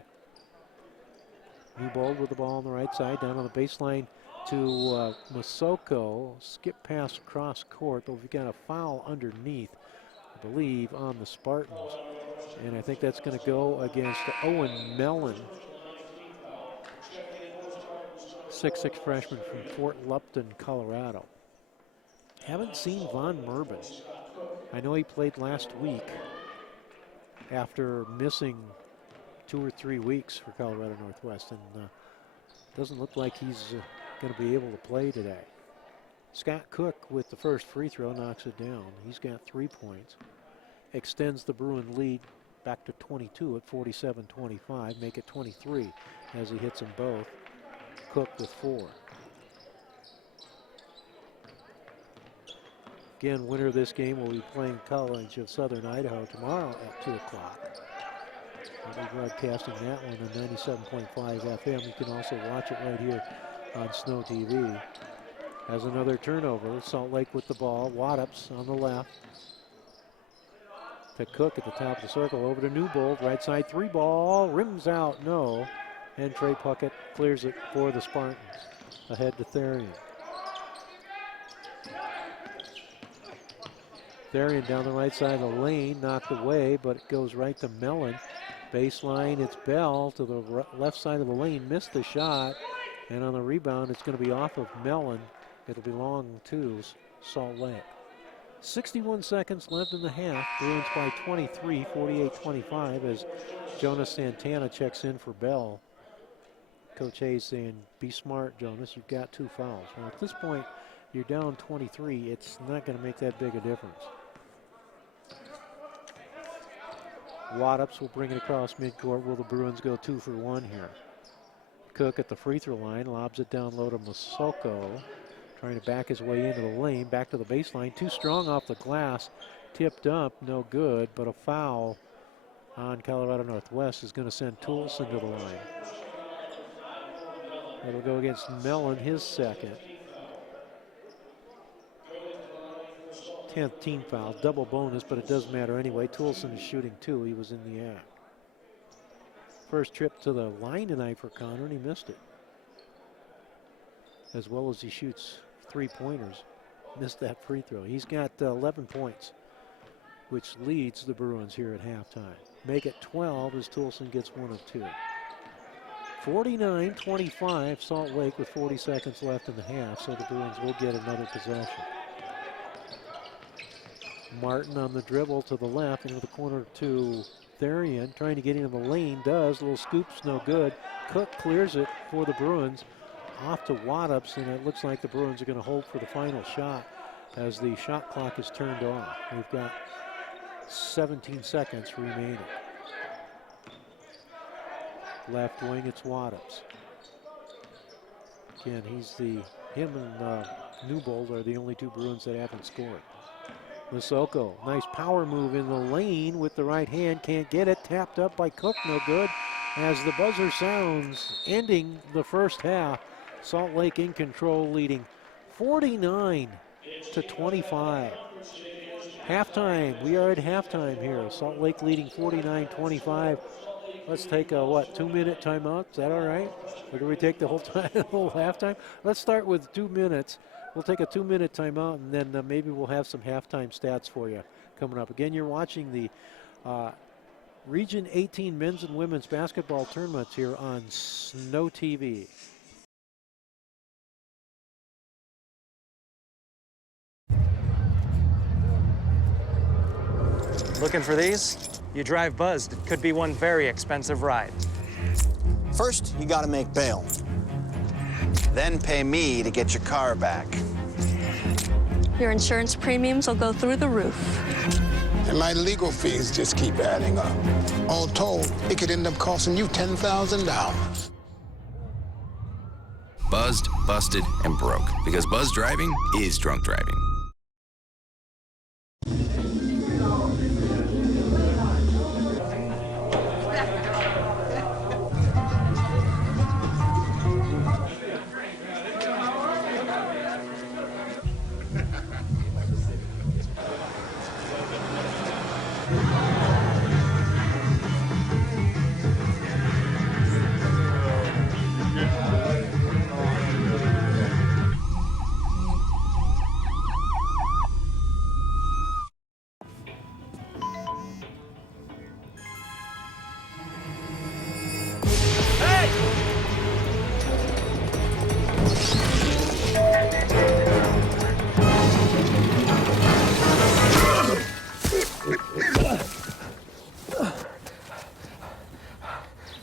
Newbold with the ball on the right side. Down on the baseline to Masoko. Skip pass across court, but we've got a foul underneath, I believe, on the Spartans. And I think that's going to go against Owen Mellon. 6'6" freshman from Fort Lupton, Colorado. Haven't seen Von Merben. I know he played last week after missing 2 or 3 weeks for Colorado Northwest, and doesn't look like he's going to be able to play today. Scott Cook with the first free throw knocks it down. He's got 3 points. Extends the Bruin lead back to 22 at 47-25. Make it 23 as he hits them both. Cook with 4. Again, winner of this game will be playing College of Southern Idaho tomorrow at 2 o'clock. We'll be broadcasting that one on 97.5 FM. You can also watch it right here on Snow TV. Has another turnover. Salt Lake with the ball. Waddups on the left. To Cook at the top of the circle. Over to Newbold. Right side three ball. Rims out. No. And Trey Puckett clears it for the Spartans. Ahead to Therian. Therian down the right side of the lane. Knocked away, but it goes right to Mellon. Baseline, it's Bell to the left side of the lane. Missed the shot. And on the rebound, it's going to be off of Mellon. It'll belong to Salt Lake. 61 seconds left in the half. Bruins by 23, 48-25 as Jonas Santana checks in for Bell. Coach Hayes saying, be smart, Jonas. You've got 2 fouls. Well, at this point, you're down 23. It's not going to make that big a difference. Waddups will bring it across midcourt. Will the Bruins go 2 for 1 here? Cook at the free throw line, lobs it down low to Masoko. Trying to back his way into the lane, back to the baseline. Too strong off the glass, tipped up, no good, but a foul on Colorado Northwest is going to send Toolson to the line. It'll go against Mellon, his second. 10th team foul, double bonus, but it doesn't matter anyway. Toolson is shooting 2, he was in the act. First trip to the line tonight for Connor, and he missed it. As well as he shoots 3-pointers. Missed that free throw. He's got 11 points, which leads the Bruins here at halftime. Make it 12 as Toolson gets 1 of 2. 49-25, Salt Lake with 40 seconds left in the half, so the Bruins will get another possession. Martin on the dribble to the left, into the corner to Therian, trying to get into the lane, does. Little scoops, no good. Cook clears it for the Bruins. Off to Waddups, and it looks like the Bruins are going to hold for the final shot as the shot clock is turned off. We've got 17 seconds remaining. Left wing, it's Waddups. Again, him and Newbold are the only 2 Bruins that haven't scored. Masoko, nice power move in the lane with the right hand, can't get it, tapped up by Cook, no good. As the buzzer sounds, ending the first half, Salt Lake in control, leading 49-25. Halftime, we are at halftime here. Salt Lake leading 49-25. Let's take a, 2-minute timeout? Is that all right? Or do we take the whole time, the whole halftime? Let's start with 2 minutes. We'll take a 2-minute timeout, and then maybe we'll have some halftime stats for you coming up. Again, you're watching the Region 18 men's and women's basketball tournaments here on Snow TV. Looking for these? You drive buzzed. It could be one very expensive ride. First, you gotta make bail. Then pay me to get your car back. Your insurance premiums will go through the roof. And my legal fees just keep adding up. All told, it could end up costing you $10,000. Buzzed, busted, and broke. Because buzz driving is drunk driving.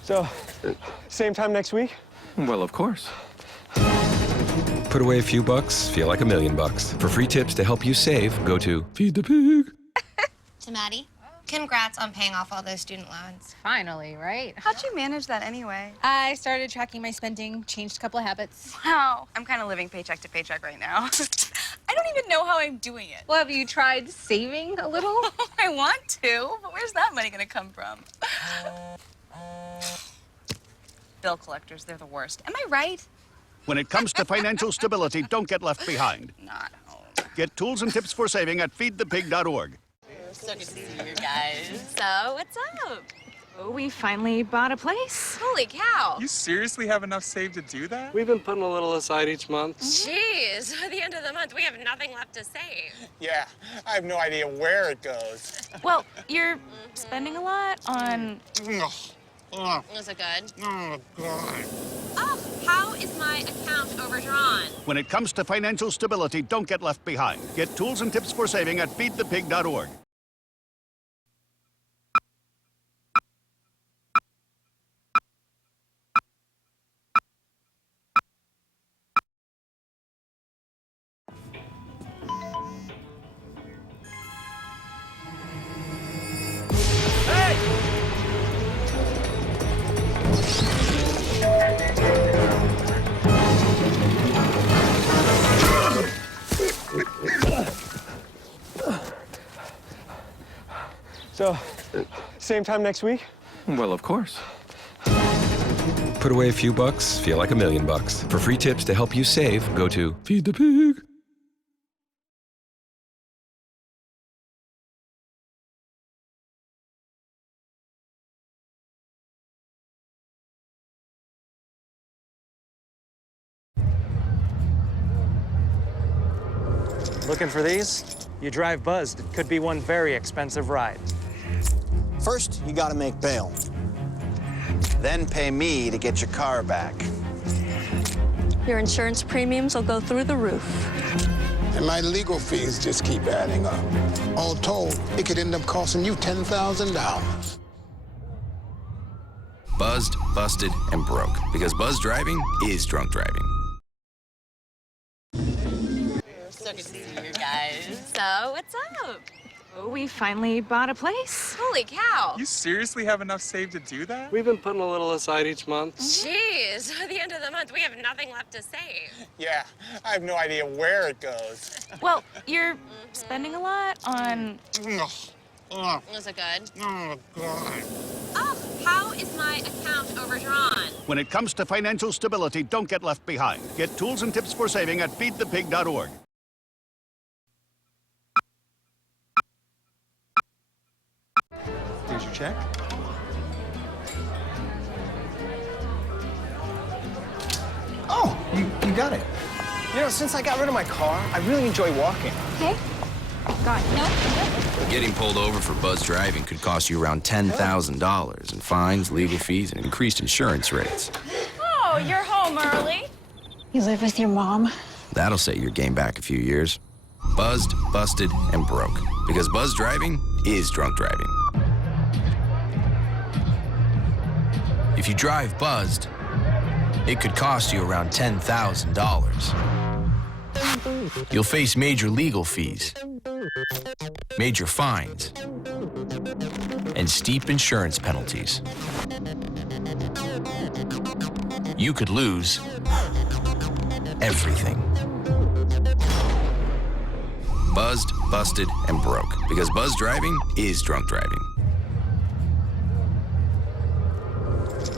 So, same time next week? Well, of course. Put away a few bucks, feel like $1 million. For free tips to help you save, go to Feed the Pig. To Maddie, congrats on paying off all those student loans. Finally, right? How'd you manage that anyway? I started tracking my spending, changed a couple of habits. Wow, I'm kind of living paycheck to paycheck right now. I don't even know how I'm doing it. Well, have you tried saving a little? I want to, but where's that money gonna come from? Bill collectors, they're the worst. Am I right? When it comes to financial stability, don't get left behind. Not home. Get tools and tips for saving at feedthepig.org. So good to see you guys. So, what's up? Oh, we finally bought a place. Holy cow. You seriously have enough saved to do that? We've been putting a little aside each month. Jeez, at the end of the month, we have nothing left to save. Yeah, I have no idea where it goes. Well, you're spending a lot on... Was it good? Oh, God. Oh, how is my account overdrawn? When it comes to financial stability, don't get left behind. Get tools and tips for saving at feedthepig.org. So, same time next week? Well, of course. Put away a few bucks, feel like $1 million. For free tips to help you save, go to Feed the Pig. Looking for these? You drive buzzed. It could be one very expensive ride. First, you gotta make bail. Then pay me to get your car back. Your insurance premiums will go through the roof. And my legal fees just keep adding up. All told, it could end up costing you $10,000. Buzzed, busted, and broke. Because buzz driving is drunk driving. So good to see you guys. So, what's up? Oh, we finally bought a place. Holy cow. You seriously have enough saved to do that? We've been putting a little aside each month. Jeez, at the end of the month, we have nothing left to save. Yeah, I have no idea where it goes. Well, you're spending a lot on... Was it good? Oh, God. Oh, how is my account overdrawn? When it comes to financial stability, don't get left behind. Get tools and tips for saving at feedthepig.org. Here's your check. Oh, you got it. You know, since I got rid of my car, I really enjoy walking. Okay. Got it. No. Getting pulled over for buzz driving could cost you around $10,000 in fines, legal fees, and increased insurance rates. Oh, you're home early. You live with your mom? That'll set your game back a few years. Buzzed, busted, and broke. Because buzz driving is drunk driving. If you drive buzzed, it could cost you around $10,000. You'll face major legal fees, major fines, and steep insurance penalties. You could lose everything. Buzzed, busted, and broke. Because buzz driving is drunk driving.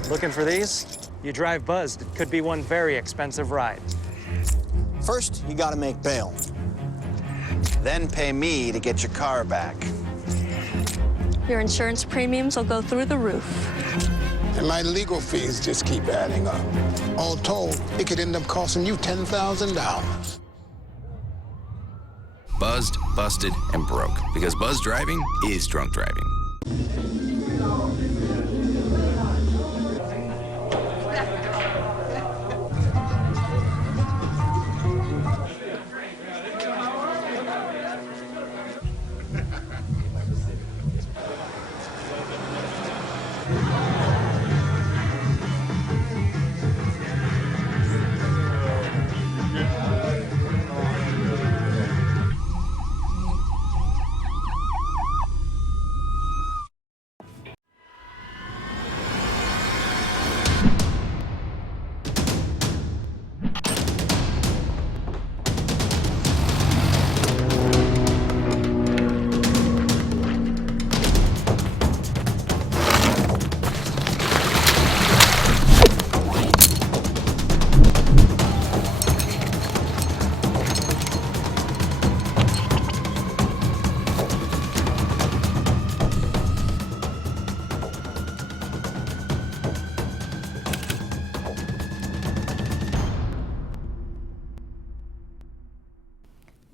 Looking for these? You drive buzzed. It could be one very expensive ride. First, you gotta make bail. Then pay me to get your car back. Your insurance premiums will go through the roof. And my legal fees just keep adding up. All told, it could end up costing you $10,000. Buzzed, busted, and broke. Because buzz driving is drunk driving.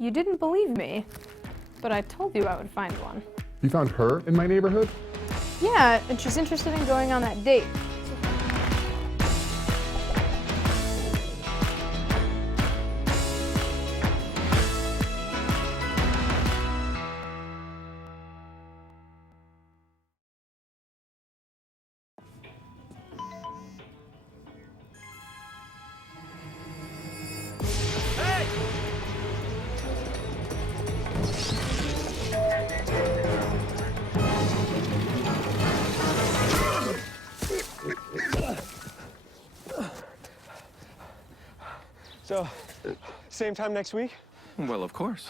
You didn't believe me, but I told you I would find one. You found her in my neighborhood? Yeah, and she's interested in going on that date. So, same time next week? Well, of course.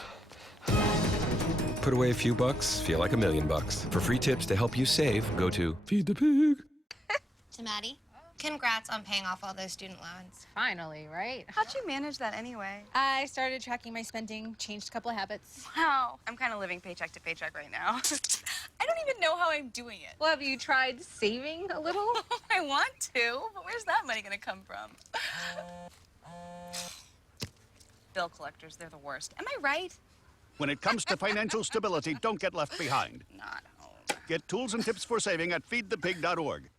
Put away a few bucks, feel like $1,000,000. For free tips to help you save, go to Feed the Pig. To Maddie, congrats on paying off all those student loans. Finally, right? How'd you manage that anyway? I started tracking my spending, changed a couple of habits. Wow, I'm kind of living paycheck to paycheck right now. I don't even know how I'm doing it. Well, have you tried saving a little? I want to, but where's that money gonna come from? Bill collectors, they're the worst. Am I right? When it comes to financial stability, don't get left behind. Not home. Get tools and tips for saving at feedthepig.org.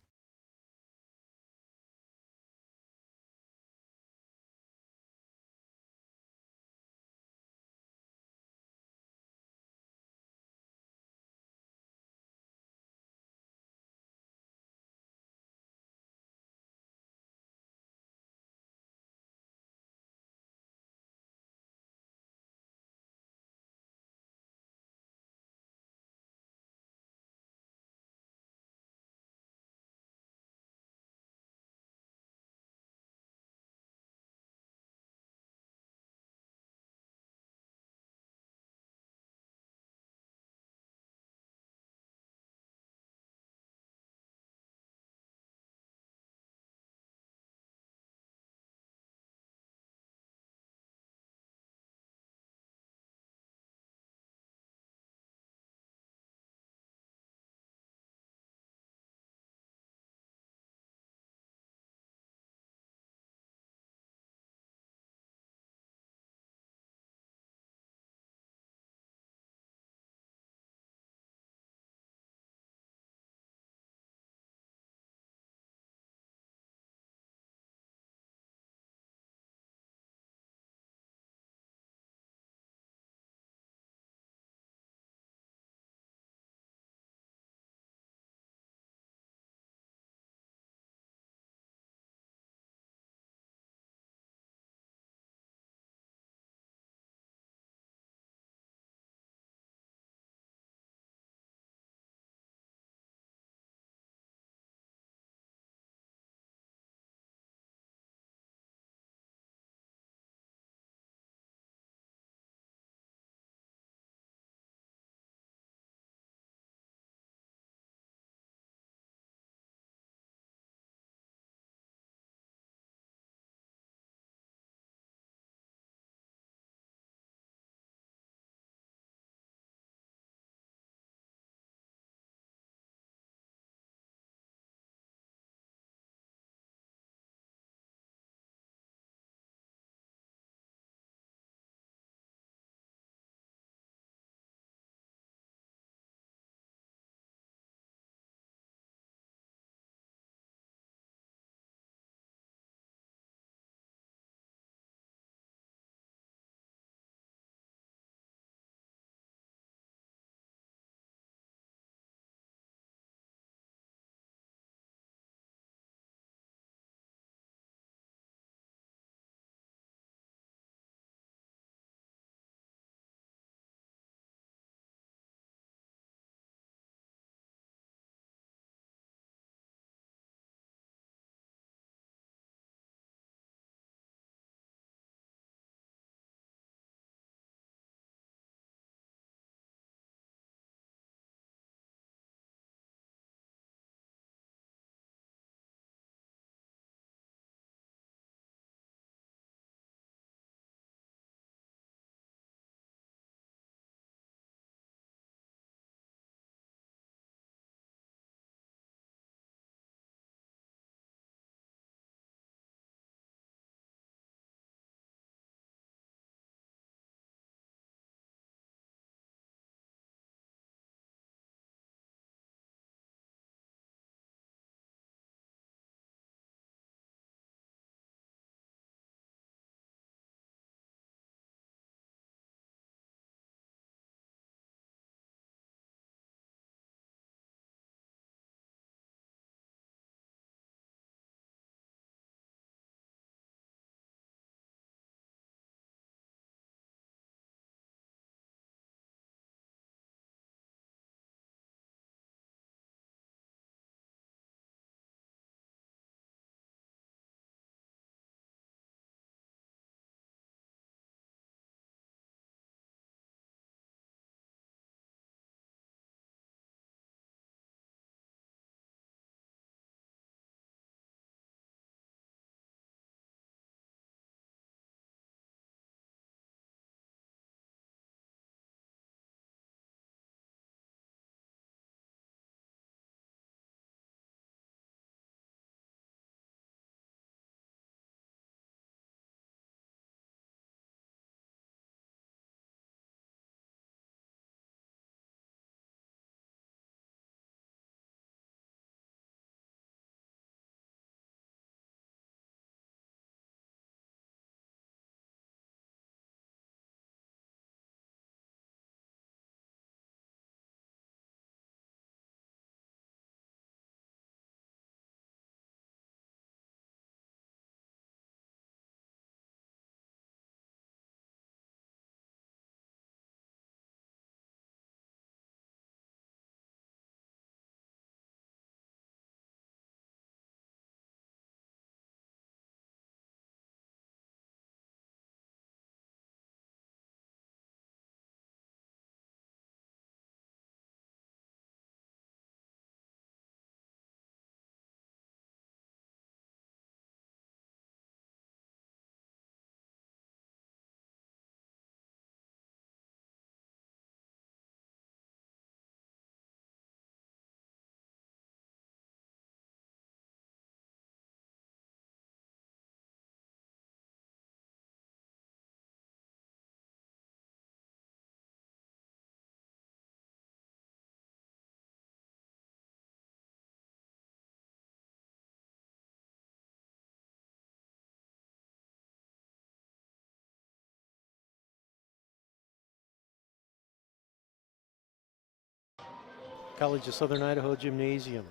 College of Southern Idaho Gymnasium.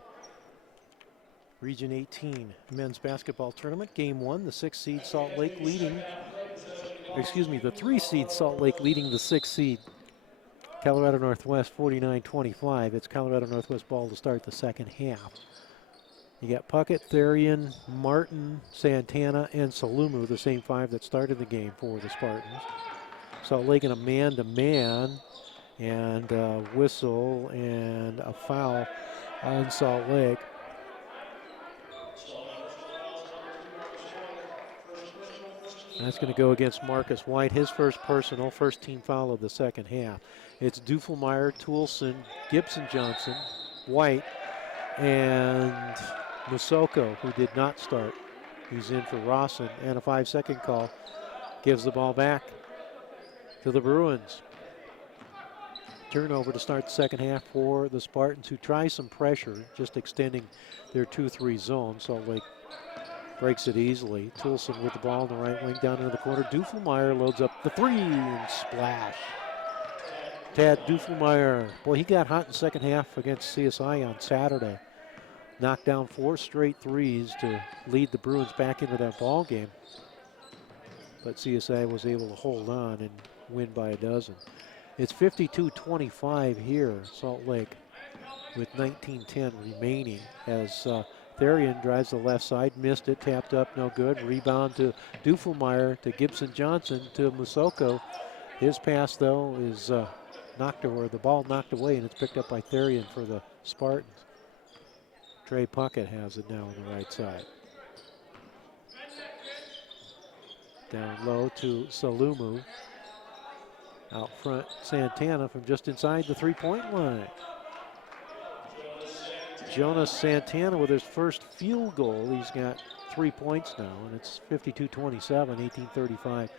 Region 18 men's basketball tournament. Game 1, the 6th seed Salt Lake leading, the 3 seed Salt Lake leading the 6th seed Colorado Northwest 49-25. It's Colorado Northwest ball to start the second half. You got Puckett, Therian, Martin, Santana, and Salumu, the same 5 that started the game for the Spartans. Salt Lake in a man-to-man, and a whistle and a foul on Salt Lake. That's going to go against Marcus White, his first personal, first team foul of the second half. It's Dufelmeyer, Toulson, Gibson-Johnson, White, and Musoko, who did not start. He's in for Rawson, and a 5-second call gives the ball back to the Bruins. Turnover to start the second half for the Spartans, who try some pressure, just extending their 2-3 zone. Salt Lake breaks it easily. Toulson with the ball in the right wing down into the corner. Dufelmeyer loads up the 3 and splash. Tad Dufelmeyer, boy, he got hot in the second half against CSI on Saturday. Knocked down 4 straight threes to lead the Bruins back into that ball game. But CSI was able to hold on and win by a dozen. It's 52-25 here, Salt Lake, with 19:10 remaining as Therian drives the left side, missed it, tapped up, no good. Rebound to Dufelmeyer, to Gibson-Johnson, to Musoko. His pass, though, is knocked away, the ball knocked away, and it's picked up by Therian for the Spartans. Trey Puckett has it now on the right side. Down low to Salumu. Out front, Santana from just inside the three-point line. Jonas Santana with his first field goal. He's got 3 points now, and it's 52-27, 18:35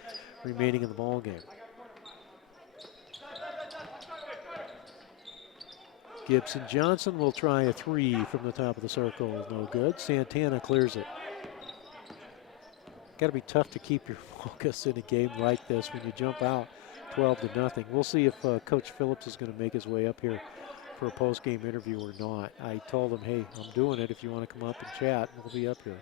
remaining in the ball game. Gibson-Johnson will try a 3 from the top of the circle. No good. Santana clears it. Got to be tough to keep your focus in a game like this when you jump out 12-0. We'll see if Coach Phillips is going to make his way up here for a post-game interview or not. I told him, hey, I'm doing it. If you want to come up and chat, we'll be up here.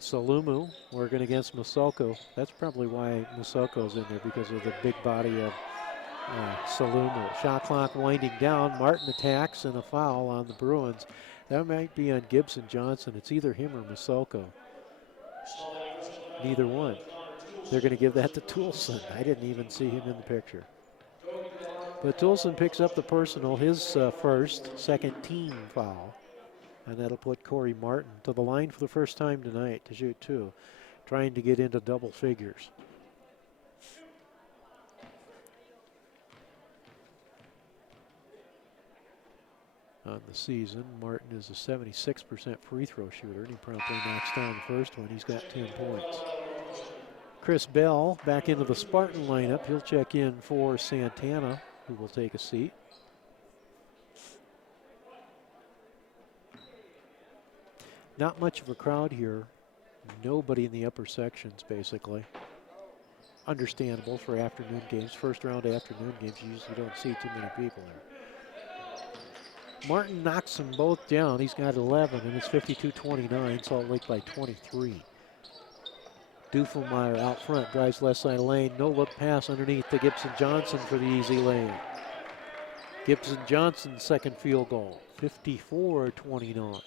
Salumu working against Musoko. That's probably why Musoko's in there, because of the big body of Salumu. Shot clock winding down. Martin attacks, and a foul on the Bruins. That might be on Gibson-Johnson. It's either him or Musoko. Neither one. They're going to give that to Toulson. I didn't even see him in the picture. But Toulson picks up the personal, his first, second team foul. And that'll put Corey Martin to the line for the first time tonight to shoot 2, trying to get into double figures. On the season, Martin is a 76% free throw shooter, and he promptly knocks down the first one. He's got 10 points. Chris Bell back into the Spartan lineup. He'll check in for Santana, who will take a seat. Not much of a crowd here. Nobody in the upper sections, basically. Understandable for afternoon games. First round afternoon games, you usually don't see too many people there. Martin knocks them both down. He's got 11, and it's 52-29. Salt Lake by 23. Dufelmeyer out front, drives left side lane. No look pass underneath to Gibson-Johnson for the easy lane. Gibson-Johnson's second field goal, 54-29.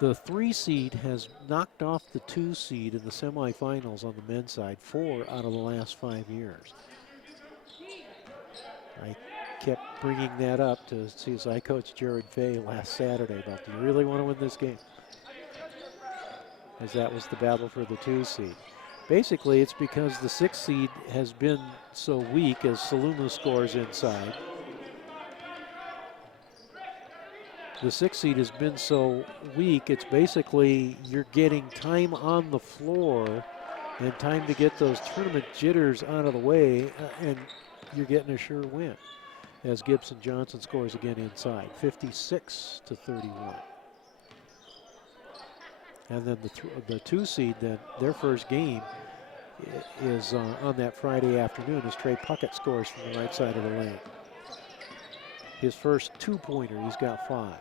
The 3 seed has knocked off the 2 seed in the semifinals on the men's side 4 out of the last 5 years. I kept bringing that up to CSI coach Jared Fay last Saturday about, do you really want to win this game? As that was the battle for the 2 seed. Basically, it's because the 6 seed has been so weak as Salumu scores inside. The 6 seed has been so weak, it's basically you're getting time on the floor and time to get those tournament jitters out of the way, and you're getting a sure win as Gibson-Johnson scores again inside, 56-31. And then the 2 seed, then their first game is on that Friday afternoon as Trey Puckett scores from the right side of the lane. His first 2-pointer, he's got 5.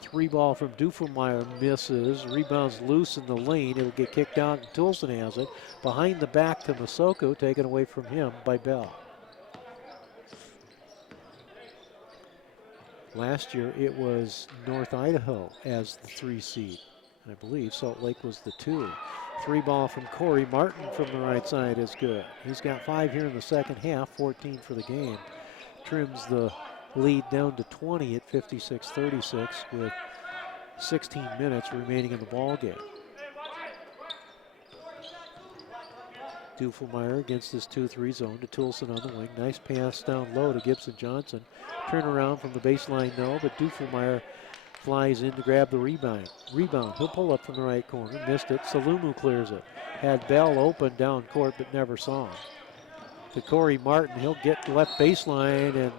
3 ball from Dufelmeyer misses, rebounds loose in the lane. It'll get kicked out and Toulson has it. Behind the back to Masoko, taken away from him by Bell. Last year it was North Idaho as the 3 seed. And I believe Salt Lake was the 2. 3 ball from Corey Martin from the right side is good. He's got 5 here in the second half, 14 for the game. Trims the lead down to 20 at 56-36 with 16 minutes remaining in the ball game. Dufelmeyer against this 2-3 zone to Toulson on the wing. Nice pass down low to Gibson Johnson. Turn around from the baseline, no, but Dufelmeyer flies in to grab the rebound. He'll pull up from the right corner. Missed it. Salumu clears it. Had Bell open down court, but never saw him. To Corey Martin, he'll get left baseline, and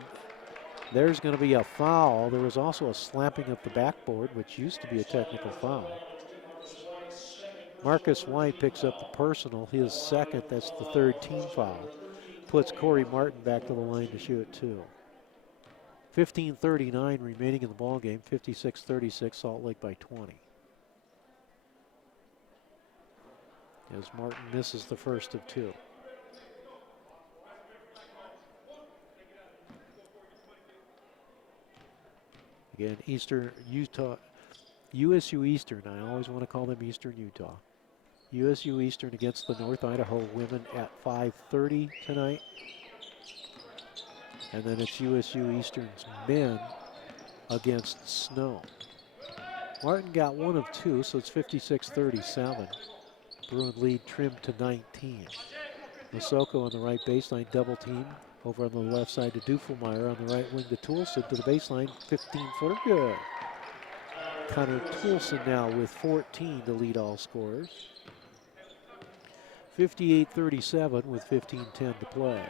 there's going to be a foul. There was also a slapping of the backboard, which used to be a technical foul. Marcus White picks up the personal, his second. That's the 3rd team foul. Puts Corey Martin back to the line to shoot 2. 15:39 remaining in the ball game. 56-36, Salt Lake by 20. As Martin misses the first of 2. Again, Eastern Utah, USU Eastern. I always want to call them Eastern Utah. USU Eastern against the North Idaho women at 5:30 tonight. And then it's USU Eastern's men against Snow. Martin got 1 of 2, so it's 56-37. Bruin lead trimmed to 19. Masoko on the right baseline, double team. Over on the left side to Dufelmeyer, on the right wing to Toulson, to the baseline, 15-footer, good. Connor Toulson now with 14 to lead all scorers. 58-37 with 15:10 to play.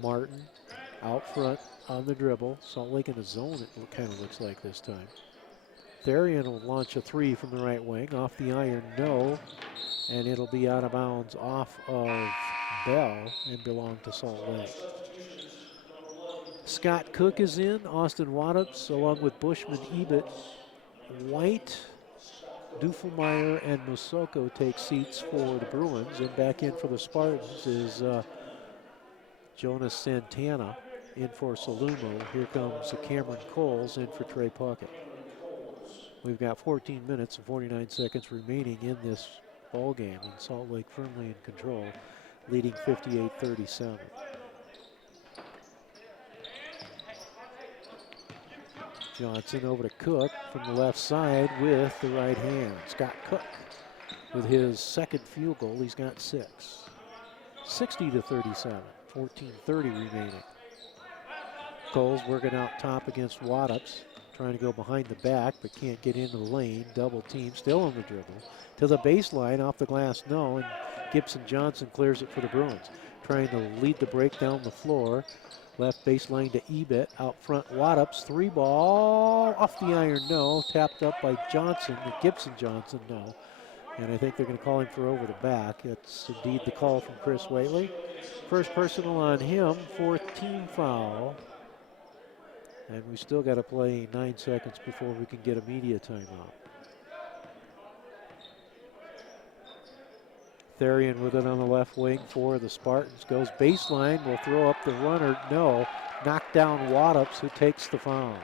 Martin out front on the dribble. Salt Lake in the zone, it kind of looks like this time. Therian will launch a 3 from the right wing. Off the iron, no. And it'll be out of bounds off of Bell and belong to Salt Lake. Scott Cook is in. Austin Waddups along with Bushman, Ebert, White, Dufelmeyer, and Masoko take seats for the Bruins. And back in for the Spartans is Jonas Santana in for Salumo. Here comes Cameron Coles in for Trey Puckett. We've got 14 minutes and 49 seconds remaining in this ball game, and Salt Lake firmly in control, leading 58-37. Johnson over to Cook from the left side with the right hand. Scott Cook with his second field goal. He's got 6. 60-37, 14:30 remaining. Coles working out top against Waddups. Trying to go behind the back, but can't get into the lane. Double team, still on the dribble. To the baseline, off the glass, no. And Gibson Johnson clears it for the Bruins. Trying to lead the break down the floor. Left baseline to Ebert. Out front, Waddups. 3 ball. Off the iron, no. Tapped up by Johnson. Gibson Johnson, no. And I think they're going to call him for over the back. It's indeed the call from Chris Whaley. First personal on him. 4th team foul. And we still got to play 9 seconds before we can get a media timeout. Therian with it on the left wing for the Spartans. Goes baseline, will throw up the runner. No, knocked down Waddups, who takes the foul.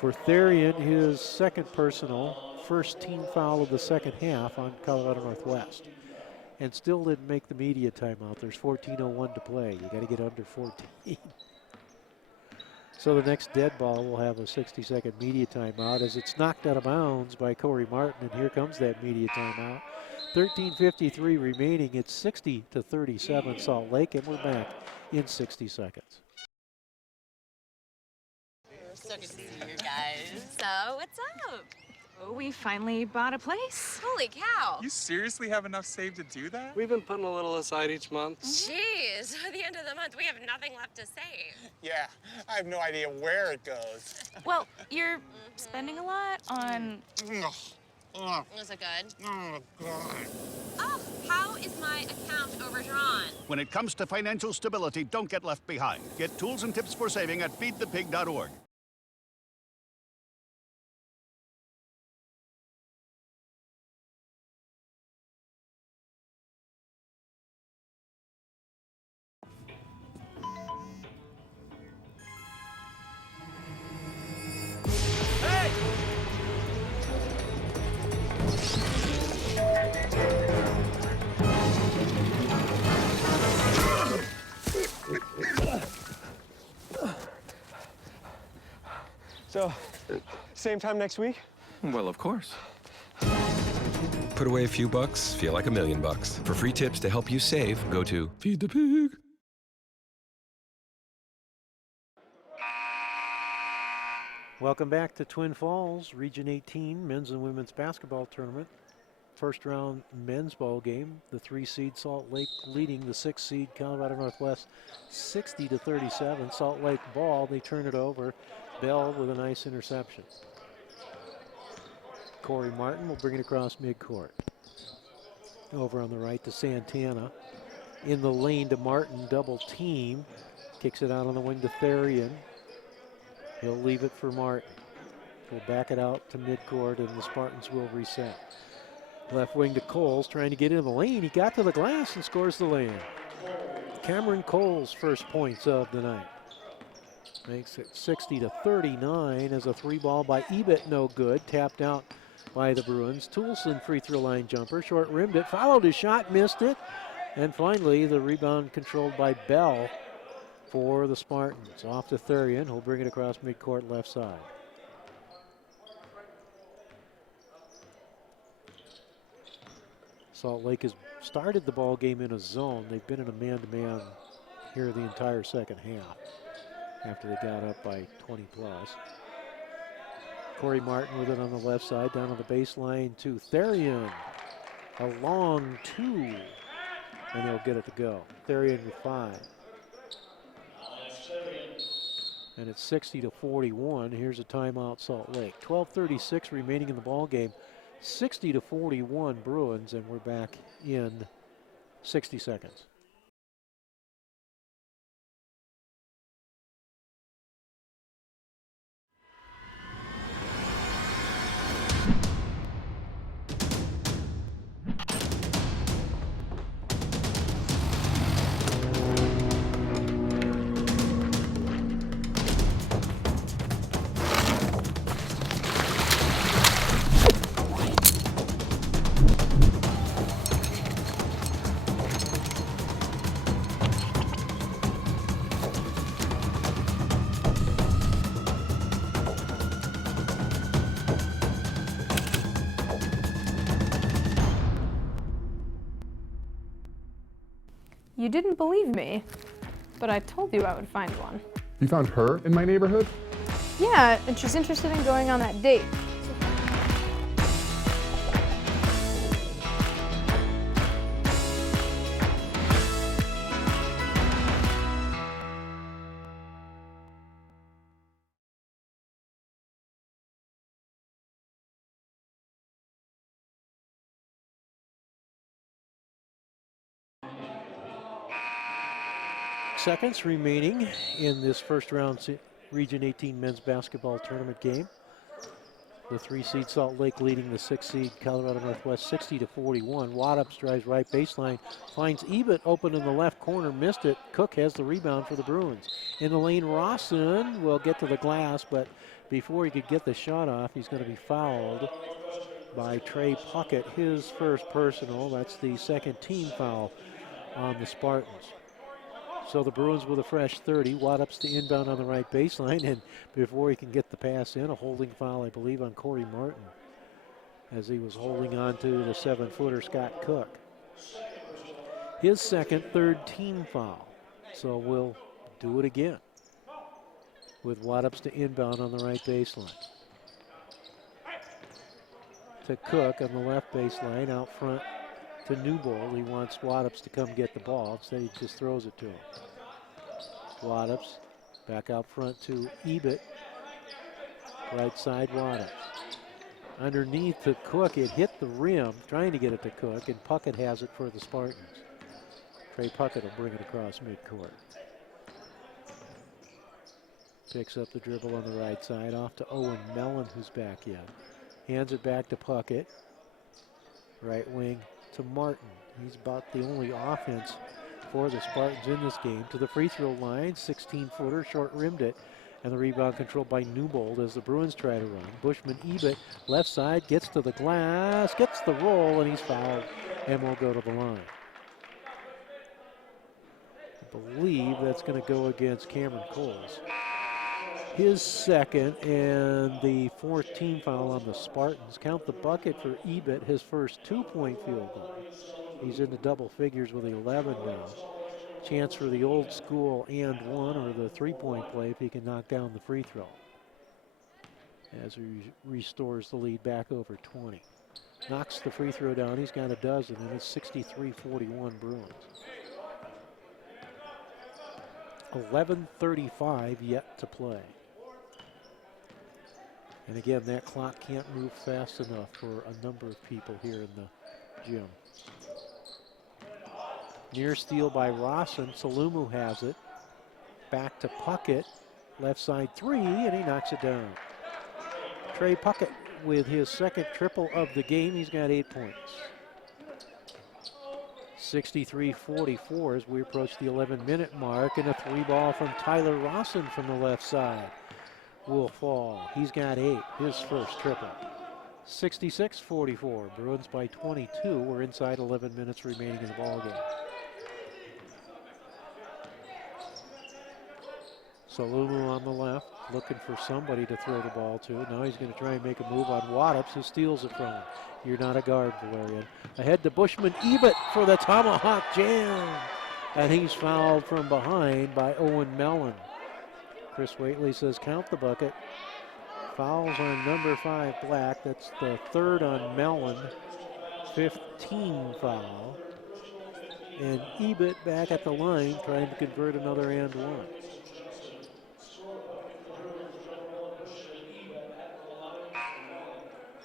For Therian, his second personal, first team foul of the second half on Colorado Northwest. And still didn't make the media timeout. There's 14:01 to play. You got to get under 14. So the next dead ball will have a 60-second media timeout as it's knocked out of bounds by Corey Martin, and here comes that media timeout. 13:53 remaining. It's 60-37 Salt Lake, and we're back in 60 seconds. So good to see you guys. So what's up? Oh, we finally bought a place. Holy cow. You seriously have enough saved to do that? We've been putting a little aside each month. Jeez, at the end of the month, we have nothing left to save. Yeah, I have no idea where it goes. Well, you're spending a lot on... Was it good? Oh, how is my account overdrawn? When it comes to financial stability, don't get left behind. Get tools and tips for saving at feedthepig.org. So, same time next week? Well, of course. Put away a few bucks, feel like $1 million. For free tips to help you save, go to Feed the Pig. Welcome back to Twin Falls, Region 18 men's and women's basketball tournament. First round men's ball game. The 3 seed Salt Lake leading the 6 seed Colorado Northwest 60-37. Salt Lake ball, they turn it over. Bell with a nice interception. Corey Martin will bring it across midcourt. Over on the right to Santana. In the lane to Martin, double team. Kicks it out on the wing to Therian. He'll leave it for Martin. He'll back it out to midcourt and the Spartans will reset. Left wing to Coles, trying to get in the lane. He got to the glass and scores the lane. Cameron Coles' first points of the night. Makes it 60-39 as a 3-ball by Ebit, no good. Tapped out by the Bruins. Toulson free throw line jumper, short rimmed it, followed his shot, missed it. And finally the rebound controlled by Bell for the Spartans. Off to Therian, who'll bring it across midcourt left side. Salt Lake has started the ball game in a zone. They've been in a man-to-man here the entire second half after they got up by 20 plus. Corey Martin with it on the left side, down on the baseline to Therian. A long 2, and he'll get it to go. Therian with 5. And it's 60-41. Here's a timeout, Salt Lake. 12:36 remaining in the ball game. 60-41 Bruins, and we're back in 60 seconds. You didn't believe me, but I told you I would find one. You found her in my neighborhood? Yeah, and she's interested in going on that date. Seconds remaining in this first round Region 18 men's basketball tournament game. The 3 seed Salt Lake leading the 6 seed Colorado Northwest 60-41. Waddups drives right baseline, finds Ebit open in the left corner, missed it. Cook has the rebound for the Bruins. In the lane, Rawson will get to the glass, but before he could get the shot off, he's going to be fouled by Trey Puckett, his first personal. That's the second team foul on the Spartans. So the Bruins with a fresh 30. Waddups to inbound on the right baseline, and before he can get the pass in, a holding foul, I believe, on Corey Martin as he was holding on to the 7-footer Scott Cook. His second, third team foul. So we'll do it again with Waddups to inbound on the right baseline. to Cook on the left baseline. Out front to Newbold. He wants Waddups to come get the ball. Instead, he just throws it to him. Waddups back out front to Ebert. Right side, Waddups. Underneath to Cook, it hit the rim, trying to get it to Cook, and Puckett has it for the Spartans. Trey Puckett will bring it across midcourt. Picks up the dribble on the right side, off to Owen Mellon, who's back in. Hands it back to Puckett. Right wing to Martin. He's about the only offense for the Spartans in this game. To the free throw line, 16-footer, short-rimmed it. And the rebound controlled by Newbold as the Bruins try to run. Bushman Ebert, left side, gets to the glass, gets the roll, and he's fouled and will go to the line. I believe that's going to go against Cameron Coles. His second and the fourth team foul on the Spartans. Count the bucket for Ebert, his first 2-point field goal. He's in the double figures with 11 now. Chance for the old school and one, or the 3-point play if he can knock down the free throw. As he restores the lead back over 20. Knocks the free throw down, he's got a dozen, and it's 63-41 Bruins. 11:35 yet to play. And again, that clock can't move fast enough for a number of people here in the gym. Near steal by Rawson. Salumu has it. Back to Puckett. Left side three, and he knocks it down. Trey Puckett with his second triple of the game. He's got 8 points. 63-44 as we approach the 11-minute mark, and a three ball from Tyler Rawson from the left side will fall. He's got 8, his first triple. 66-44, Bruins by 22. We're inside 11 minutes remaining in the ballgame. Salumu on the left, looking for somebody to throw the ball to. Now he's going to try and make a move on Waddups, who steals it from him. You're not a guard, Valerian. Ahead to Bushman Ebert for the tomahawk jam. And he's fouled from behind by Owen Mellon. Chris Waitley says count the bucket. Fouls on number 5, Black. That's the third on Mellon. 15 foul. And Ebert back at the line trying to convert another and one.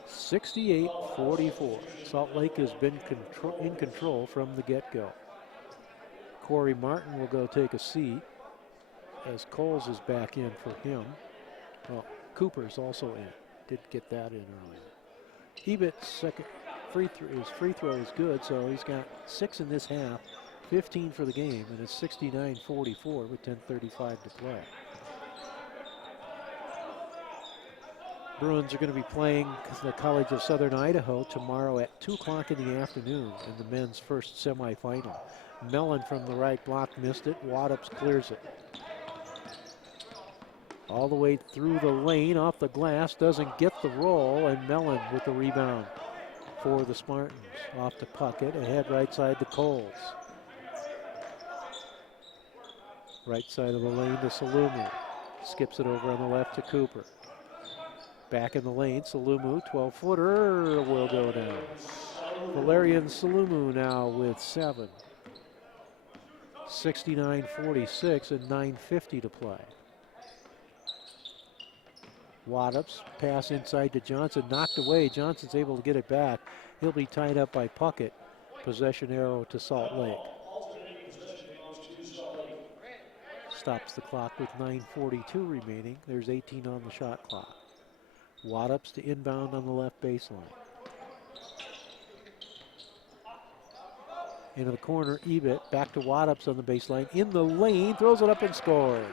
(68-44). Salt Lake has been in control from the get-go. Corey Martin will go take a seat as Coles is back in for him. Well, Cooper's also in. Did get that in earlier. Ebert's second his free throw is good, so he's got 6 in this half, 15 for the game, and it's 69-44 with 10:35 to play. Bruins are going to be playing the College of Southern Idaho tomorrow at 2 o'clock in the afternoon in the men's first semifinal. Mellon from the right block missed it. Waddups clears it. All the way through the lane, off the glass, doesn't get the roll, and Mellon with the rebound for the Spartans. Off to Puckett, ahead right side to Coles. Right side of the lane to Salumu. Skips it over on the left to Cooper. Back in the lane, Salumu, 12-footer will go down. Valerian Salumu now with 7. 69-46 and 9:50 to play. Waddups pass inside to Johnson, knocked away. Johnson's able to get it back. He'll be tied up by Puckett. Possession arrow to Salt Lake. Stops the clock with 9:42 remaining. There's 18 on the shot clock. Waddups to inbound on the left baseline. Into the corner, Ebert back to Waddups on the baseline. In the lane, throws it up and scores.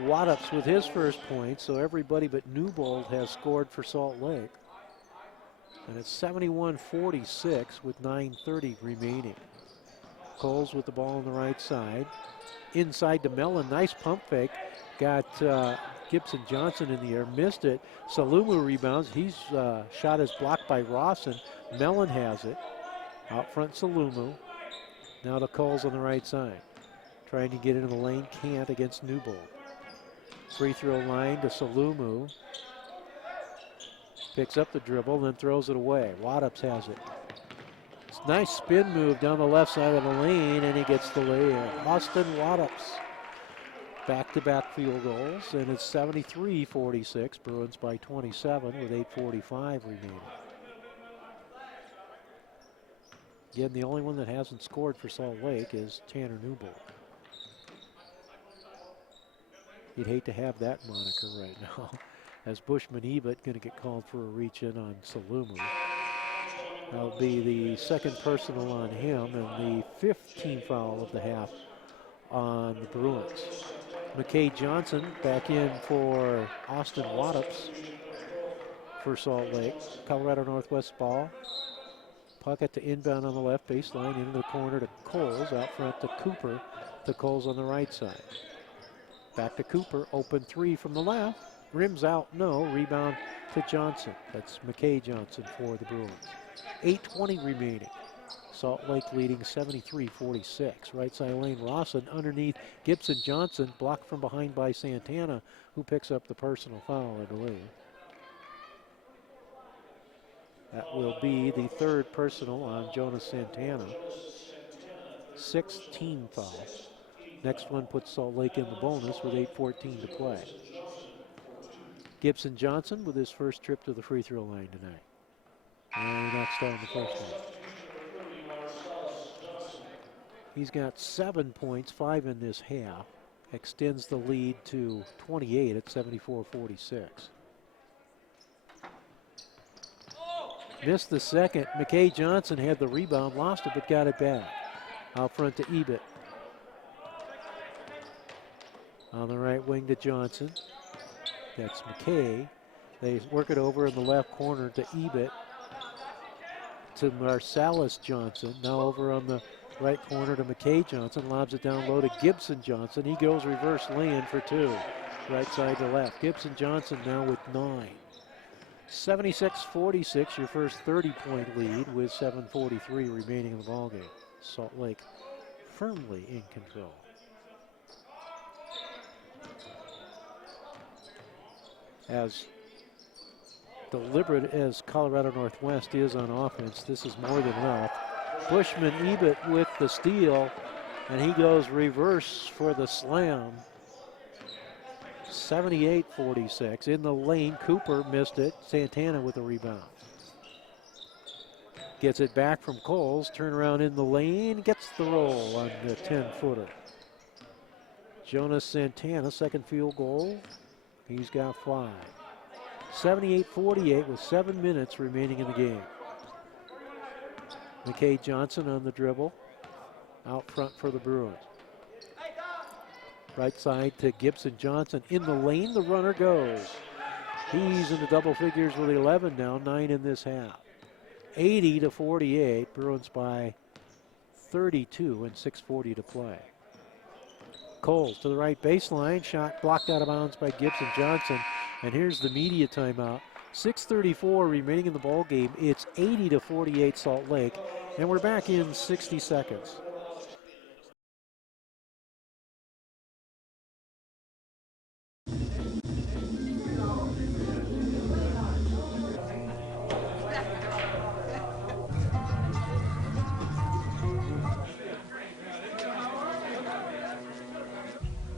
Waddups with his first point, so everybody but Newbold has scored for Salt Lake. And it's 71-46 with 9:30 remaining. Coles with the ball on the right side. Inside to Mellon, nice pump fake. Got Gibson Johnson in the air, missed it. Salumu rebounds. He's shot is blocked by Rawson. Mellon has it. Out front Salumu. Now to Coles on the right side. Trying to get into the lane, can't against Newbold. Free throw line to Salumu. Picks up the dribble, then throws it away. Wattups has it. It's a nice spin move down the left side of the lane, and he gets the lay-in. Austin Wattups. Back-to-back field goals, and it's 73-46. Bruins by 27 with 8:45 remaining. Again, the only one that hasn't scored for Salt Lake is Tanner Newbold. You'd hate to have that moniker right now, as Bushman Ebert going to get called for a reach-in on Salumu. That'll be the second personal on him and the 15th foul of the half on the Bruins. McKay Johnson back in for Austin Wattups for Salt Lake. Colorado Northwest ball. Puck at the inbound on the left baseline, into the corner to Coles, out front to Cooper, to Coles on the right side. Back to Cooper, open three from the left. Rims out, no. Rebound to Johnson. That's McKay Johnson for the Bruins. 8:20 remaining. Salt Lake leading 73-46. Right side lane, Rawson underneath Gibson Johnson, blocked from behind by Santana, who picks up the personal foul, I believe. That will be the third personal on Jonas Santana. 16 fouls. Next one puts Salt Lake in the bonus with 8:14 to play. Gibson Johnson with his first trip to the free throw line tonight. And he knocks down the first one. He's got 7 points, 5 in this half. Extends the lead to 28 at 74-46. Missed the second. McKay Johnson had the rebound, lost it, but got it back. Out front to Ebert. On the right wing to Johnson. That's McKay. They work it over in the left corner to Ebert. To Marsalis Johnson. Now over on the right corner to McKay Johnson. Lobs it down low to Gibson Johnson. He goes reverse lay-in for two. Right side to left. Gibson Johnson now with 9. 76-46, your first 30-point lead with 7:43 remaining in the ballgame. Salt Lake firmly in control. As deliberate as Colorado Northwest is on offense, this is more than enough. Bushman Ebert with the steal, and he goes reverse for the slam. 78-46. In the lane, Cooper missed it. Santana with the rebound. Gets it back from Coles. Turnaround in the lane. Gets the roll on the 10-footer. Jonas Santana, second field goal. He's got 5. 78-48 with 7 minutes remaining in the game. McKay Johnson on the dribble. Out front for the Bruins. Right side to Gibson Johnson. In the lane, the runner goes. He's in the double figures with 11 now, 9 in this half. 80-48, Bruins by 32 and 6:40 to play. Coles to the right baseline, shot blocked out of bounds by Gibson Johnson. And here's the media timeout. 6:34 remaining in the ball game. It's 80-48 Salt Lake, and we're back in 60 seconds.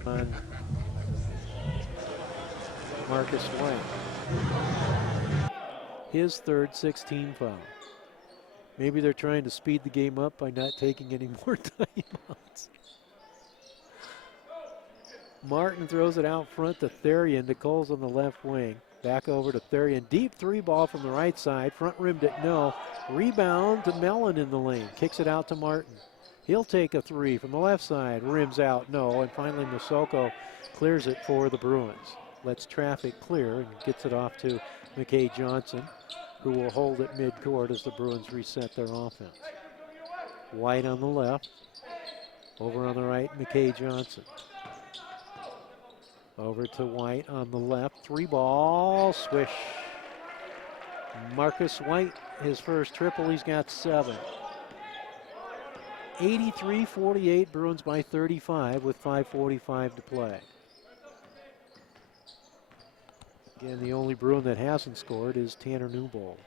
On Marcus White. His third 16 foul. Maybe they're trying to speed the game up by not taking any more timeouts. Martin throws it out front to Therian. Nicole's on the left wing. Back over to Therian. Deep three ball from the right side. Front rimmed it, no. Rebound to Mellon in the lane. Kicks it out to Martin. He'll take a three from the left side. Rims out, no. And finally Masoko clears it for the Bruins. Lets traffic clear and gets it off to McKay Johnson, who will hold it midcourt as the Bruins reset their offense. White on the left. Over on the right, McKay Johnson. Over to White on the left. Three ball, swish. Marcus White, his first triple, he's got 7. 83-48, Bruins by 35 with 5:45 to play. Again, the only Bruin that hasn't scored is Tanner Newbold.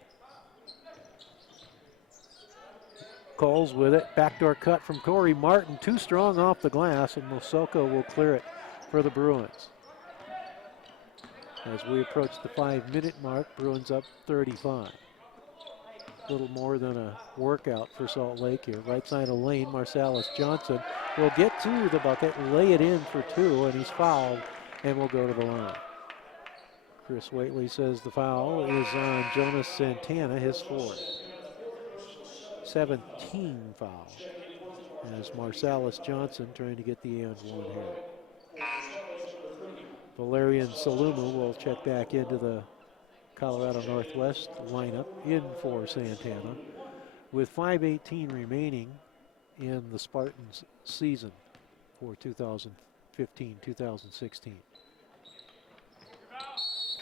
Coles with it. Backdoor cut from Corey Martin. Too strong off the glass, and Mosoko will clear it for the Bruins. As we approach the 5-minute mark, Bruins up 35. A little more than a workout for Salt Lake here. Right side of lane, Marsalis Johnson will get to the bucket, lay it in for 2, and he's fouled and will go to the line. Chris Waitley says the foul is on Jonas Santana, his 4th. 17 foul as Marsalis Johnson trying to get the and one here. Valerian Salumu will check back into the Colorado Northwest lineup in for Santana with 5:18 remaining in the Spartans season for 2015-2016.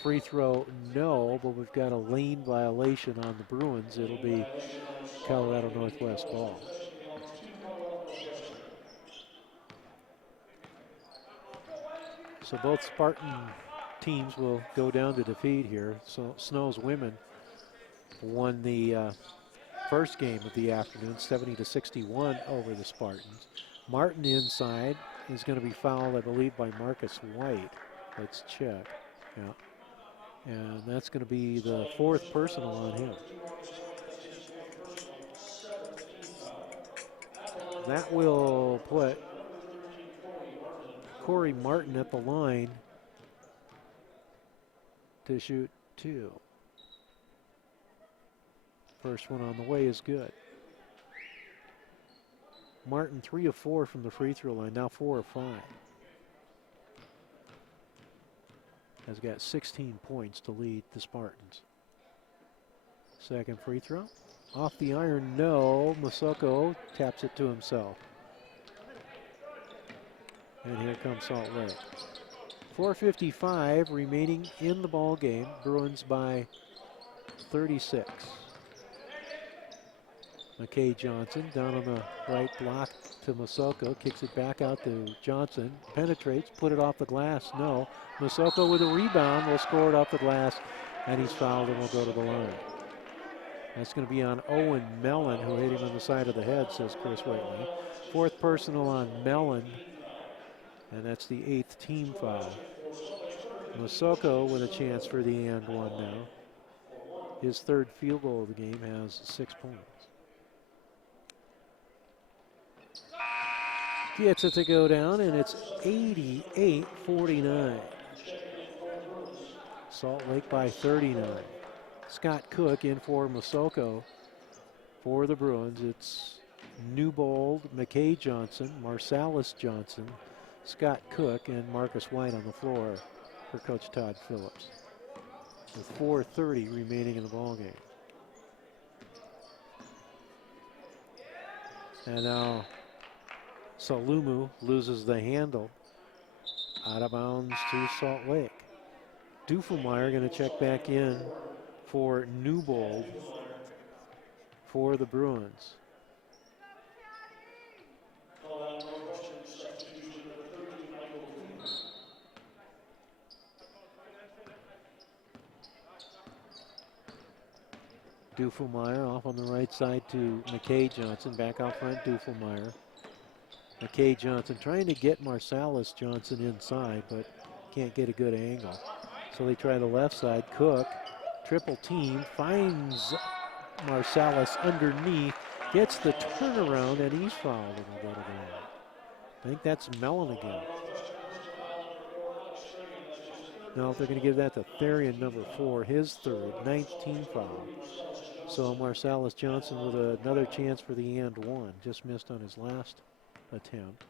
Free throw, no, but we've got a lane violation on the Bruins. It'll be Colorado Northwest ball. So both Spartan teams will go down to defeat here. So Snow's women won the first game of the afternoon, 70-61 over the Spartans. Martin inside is going to be fouled, I believe, by Marcus White. Let's check. Yeah. And that's going to be the 4th personal on him. That will put Corey Martin at the line to shoot 2. First one on the way is good. Martin 3 of 4 from the free throw line, now 4 of 5. Has got 16 points to lead the Spartans. Second free throw. Off the iron, no. Mosoko taps it to himself. And here comes Salt Lake. 4:55 remaining in the ball game. Bruins by 36. McKay Johnson down on the right block to Mosoko. Kicks it back out to Johnson. Penetrates, put it off the glass. No. Mosoko with a rebound will score it off the glass, and he's fouled and will go to the line. That's going to be on Owen Mellon, who hit him on the side of the head, says Chris Waitley. 4th personal on Mellon, and that's the 8th team foul. Mosoko with a chance for the and one now. His 3rd field goal of the game has 6 points. Gets it to go down, and it's 88-49. Salt Lake by 39. Scott Cook in for Mosoko. For the Bruins, it's Newbold, McKay Johnson, Marsalis Johnson, Scott Cook, and Marcus White on the floor for Coach Todd Phillips. With 4:30 remaining in the ballgame. And now Salumu loses the handle. Out of bounds to Salt Lake. Dufelmeyer going to check back in for Newbold for the Bruins. Dufelmeyer off on the right side to McKay Johnson. Back out front, Dufelmeyer. McKay Johnson trying to get Marsalis Johnson inside, but can't get a good angle. So they try the left side. Cook, triple team, finds Marsalis underneath, gets the turnaround, and he's fouled and will go to the line. I think that's Mellon again. No, they're going to give that to Therian, number 4, his 3rd, 19 foul. So Marsalis Johnson with another chance for the and one. Just missed on his last attempt.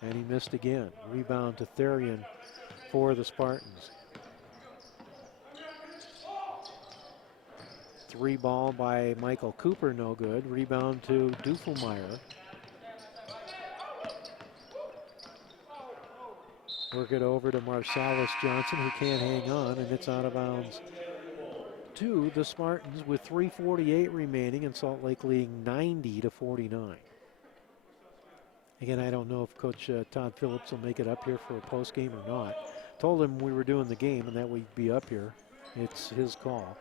And he missed again. Rebound to Therian for the Spartans. 3 ball by Michael Cooper, no good. Rebound to Dufelmeyer. Work it over to Marsalis Johnson, who can't hang on, and it's out of bounds to the Spartans with 3:48 remaining, and Salt Lake leading 90-49. Again, I don't know if Coach Todd Phillips will make it up here for a post game or not. Told him we were doing the game and that we'd be up here. It's his call.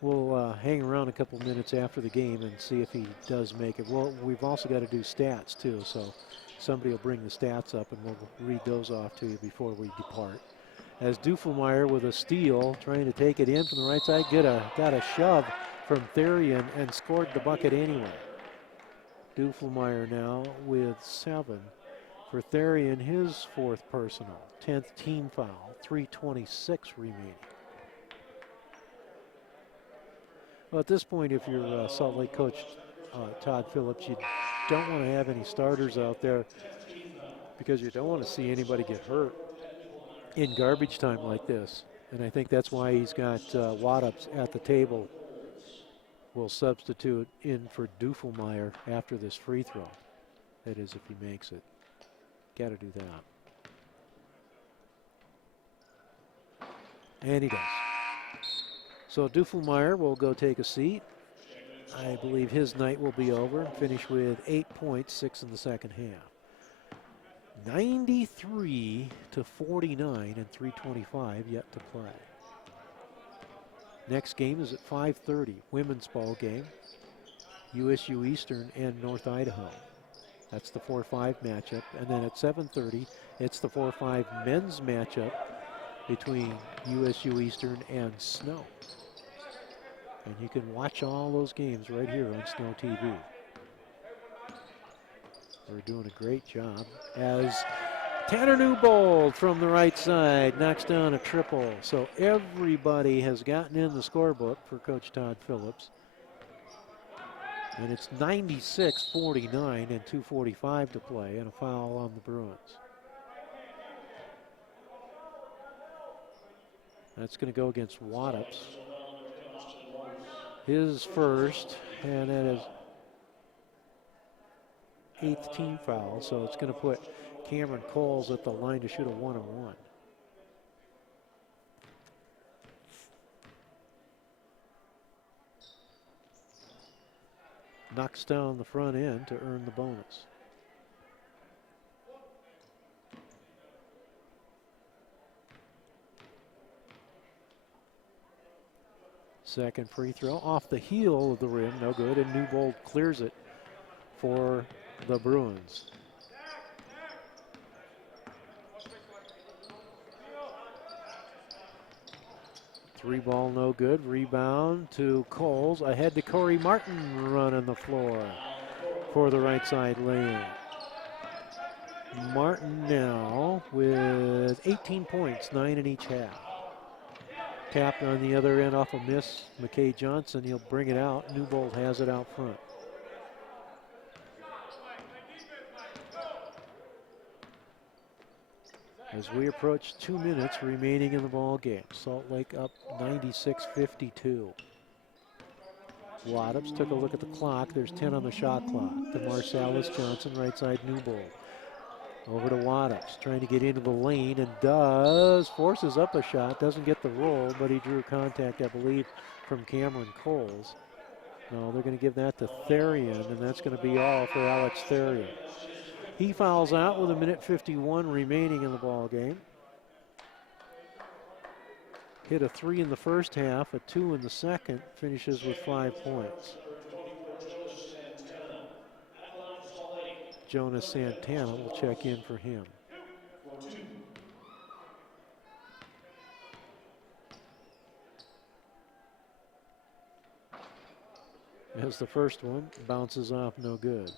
We'll hang around a couple minutes after the game and see if he does make it. Well, we've also got to do stats too, so somebody will bring the stats up and we'll read those off to you before we depart. As Dufelmeyer with a steal, trying to take it in from the right side, got a shove from Therian and scored the bucket anyway. Dufelmeyer now with 7 for Therian, his 4th personal, 10th team foul, 3:26 remaining. Well, at this point, if you're Salt Lake coach Todd Phillips, you don't want to have any starters out there because you don't want to see anybody get hurt in garbage time like this. And I think that's why he's got Wattups at the table. Will substitute in for Dufelmeyer after this free throw. That is, if he makes it. Got to do that. And he does. So Dufelmeyer will go take a seat. I believe his night will be over. Finish with 8 points, 6 in the second half. 93-49 and 3:25 yet to play. Next game is at 5:30, women's ball game. USU Eastern and North Idaho. That's the 4-5 matchup. And then at 7:30, it's the 4-5 men's matchup between USU Eastern and Snow. And you can watch all those games right here on Snow TV. They're doing a great job as Tanner Newbold from the right side knocks down a triple. So everybody has gotten in the scorebook for Coach Todd Phillips. And it's 96-49 and 2:45 to play and a foul on the Bruins. That's going to go against Wattups. His first, and that is 8th team foul, so it's going to put Cameron Coles at the line to shoot a 1-on-1. Knocks down the front end to earn the bonus. Second free throw off the heel of the rim, no good, and Newbold clears it for the Bruins. Three ball, no good. Rebound to Coles. Ahead to Corey Martin running the floor for the right side lane. Martin now with 18 points, 9 in each half. Tapped on the other end off a miss. McKay Johnson, he'll bring it out. Newbold has it out front. As we approach 2 minutes remaining in the ball game. Salt Lake up 96-52. Wattups took a look at the clock. There's 10 on the shot clock. To Marsalis Johnson, right side Newbold. Over to Wattups, trying to get into the lane and does. Forces up a shot, doesn't get the roll, but he drew contact, I believe, from Cameron Coles. No, they're going to give that to Therian, and that's going to be all for Alex Therian. He fouls out with 1:51 remaining in the ball game. Hit a 3 in the first half, a 2 in the second, finishes with 5 points. Jonas Santana will check in for him. As the first one bounces off, no good.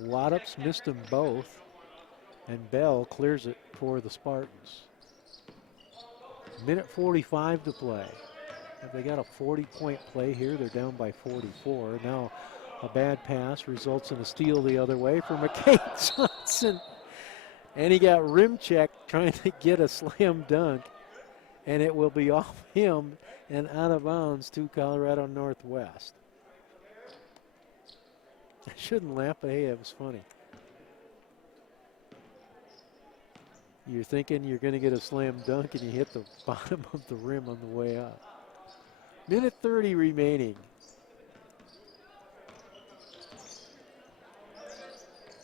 Wattups missed them both, and Bell clears it for the Spartans. 1:45 to play. If they got a 40-point play here, they're down by 44. Now a bad pass results in a steal the other way for McKay Johnson. And he got rim checked trying to get a slam dunk. And it will be off him and out of bounds to Colorado Northwest. I shouldn't laugh, but hey, it was funny. You're thinking you're going to get a slam dunk and you hit the bottom of the rim on the way up. Minute 30 remaining.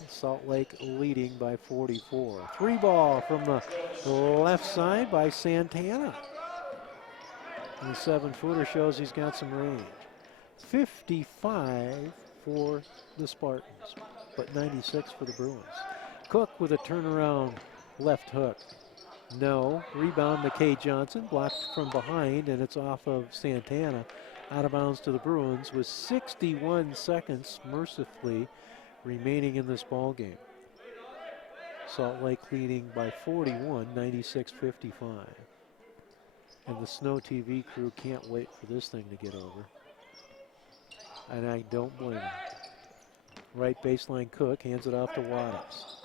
Salt Lake leading by 44. 3-ball from the left side by Santana. And the 7-footer shows he's got some range. 55 for the Spartans, but 96 for the Bruins. Cook with a turnaround left hook. No. Rebound McKay Johnson, blocked from behind, and it's off of Santana. Out of bounds to the Bruins with 61 seconds mercifully remaining in this ball game. Salt Lake leading by 41, 96-55. And the Snow TV crew can't wait for this thing to get over. And I don't blame them. Right baseline Cook hands it off to Waddups.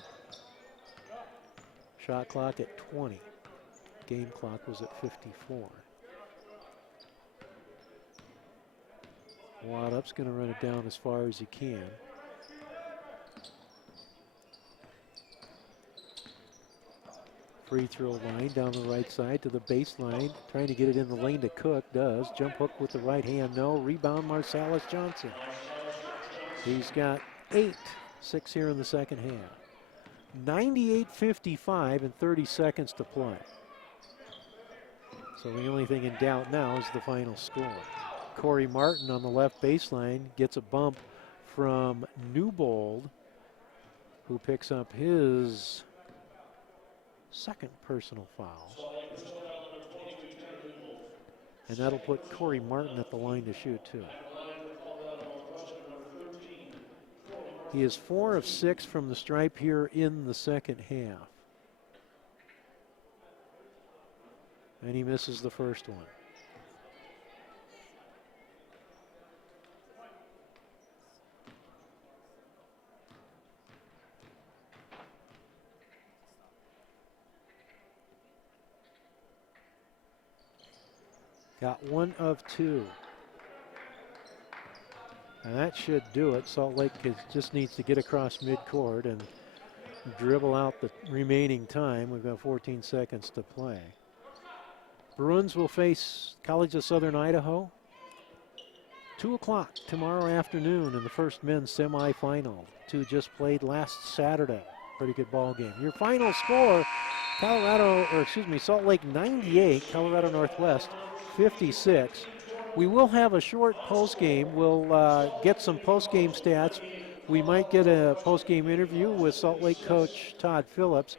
Shot clock at 20. Game clock was at 54. Waddup's going to run it down as far as he can. Free throw line down the right side to the baseline. Trying to get it in the lane to Cook. Does. Jump hook with the right hand. No. Rebound Marcellus Johnson. He's got 8. 6 here in the second half. 98-55 and 30 seconds to play. So the only thing in doubt now is the final score. Corey Martin on the left baseline gets a bump from Newbold, who picks up his second personal foul. And that'll put Corey Martin at the line to shoot too. He is 4 of 6 from the stripe here in the second half. And he misses the first one. Got 1 of 2. And that should do it. Salt Lake just needs to get across midcourt and dribble out the remaining time. We've got 14 seconds to play. Bruins will face College of Southern Idaho. 2 o'clock tomorrow afternoon in the first men's semifinal. 2 just played last Saturday. Pretty good ball game. Your final score, Salt Lake 98, Colorado Northwest 56. We will have a short post game. We'll get some post game stats. We might get a post game interview with Salt Lake coach Todd Phillips,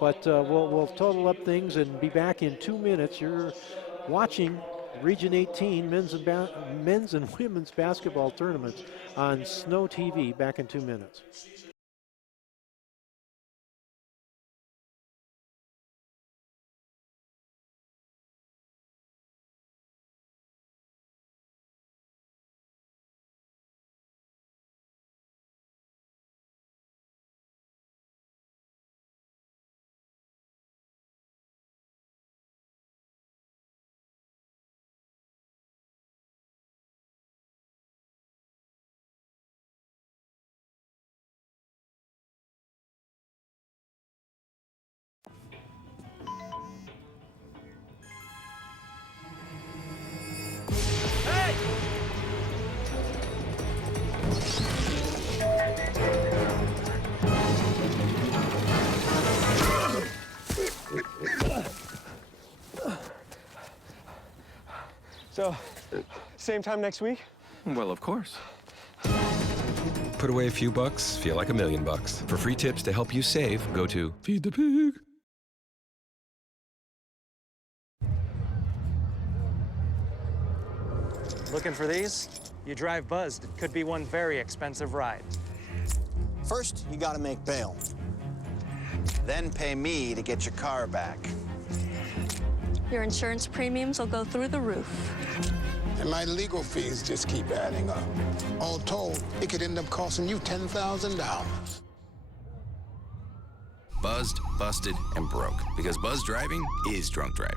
but we'll total up things and be back in 2 minutes. You're watching Region 18 men's and women's basketball tournaments on Snow TV. Back in 2 minutes. So, same time next week? Well, of course. Put away a few bucks, feel like $1 million. For free tips to help you save, go to Feed the Pig. Looking for these? You drive buzzed. It could be one very expensive ride. First, you gotta make bail. Then pay me to get your car back. Your insurance premiums will go through the roof. And my legal fees just keep adding up. All told, it could end up costing you $10,000. Buzzed, busted, and broke. Because buzz driving is drunk driving.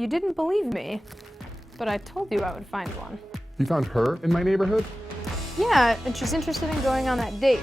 You didn't believe me, but I told you I would find one. You found her in my neighborhood? Yeah, and she's interested in going on that date.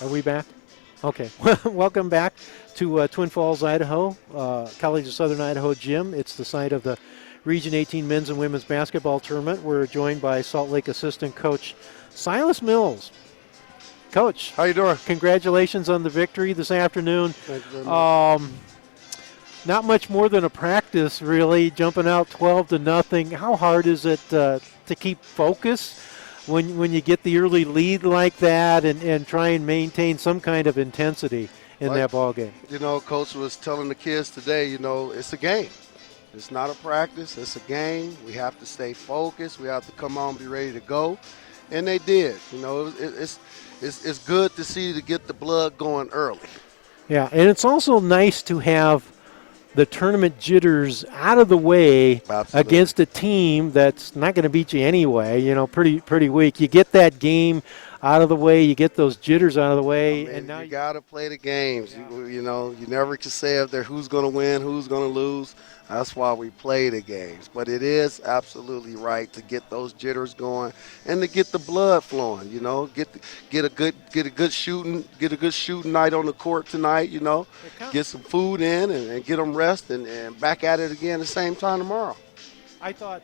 Are we back? Okay. Welcome back to Twin Falls, Idaho, College of Southern Idaho Gym. It's the site of the Region 18 men's and women's basketball tournament. We're joined by Salt Lake assistant coach Silas Mills. Coach, how you doing? Congratulations on the victory this afternoon. Thank you very much. Not much more than a practice, really, jumping out 12-0. How hard is it to keep focus when you get the early lead like that and try and maintain some kind of intensity in that ball game? You know, Coach was telling the kids today, you know, it's a game. It's not a practice. It's a game. We have to stay focused. We have to come on, be ready to go. And they did. You know, it's good to see to get the blood going early. Yeah, and it's also nice to have the tournament jitters out of the way. Absolutely. Against a team that's not going to beat you anyway, you know, pretty weak. You get that game out of the way, you get those jitters out of the way. And now you got to play the games. Yeah. You know, you never can say if they're who's going to win, who's going to lose. That's why we play the games. But it is absolutely right to get those jitters going and to get the blood flowing. You know, get a good shooting night on the court tonight. You know, get some food in and get them rest and back at it again the same time tomorrow. I thought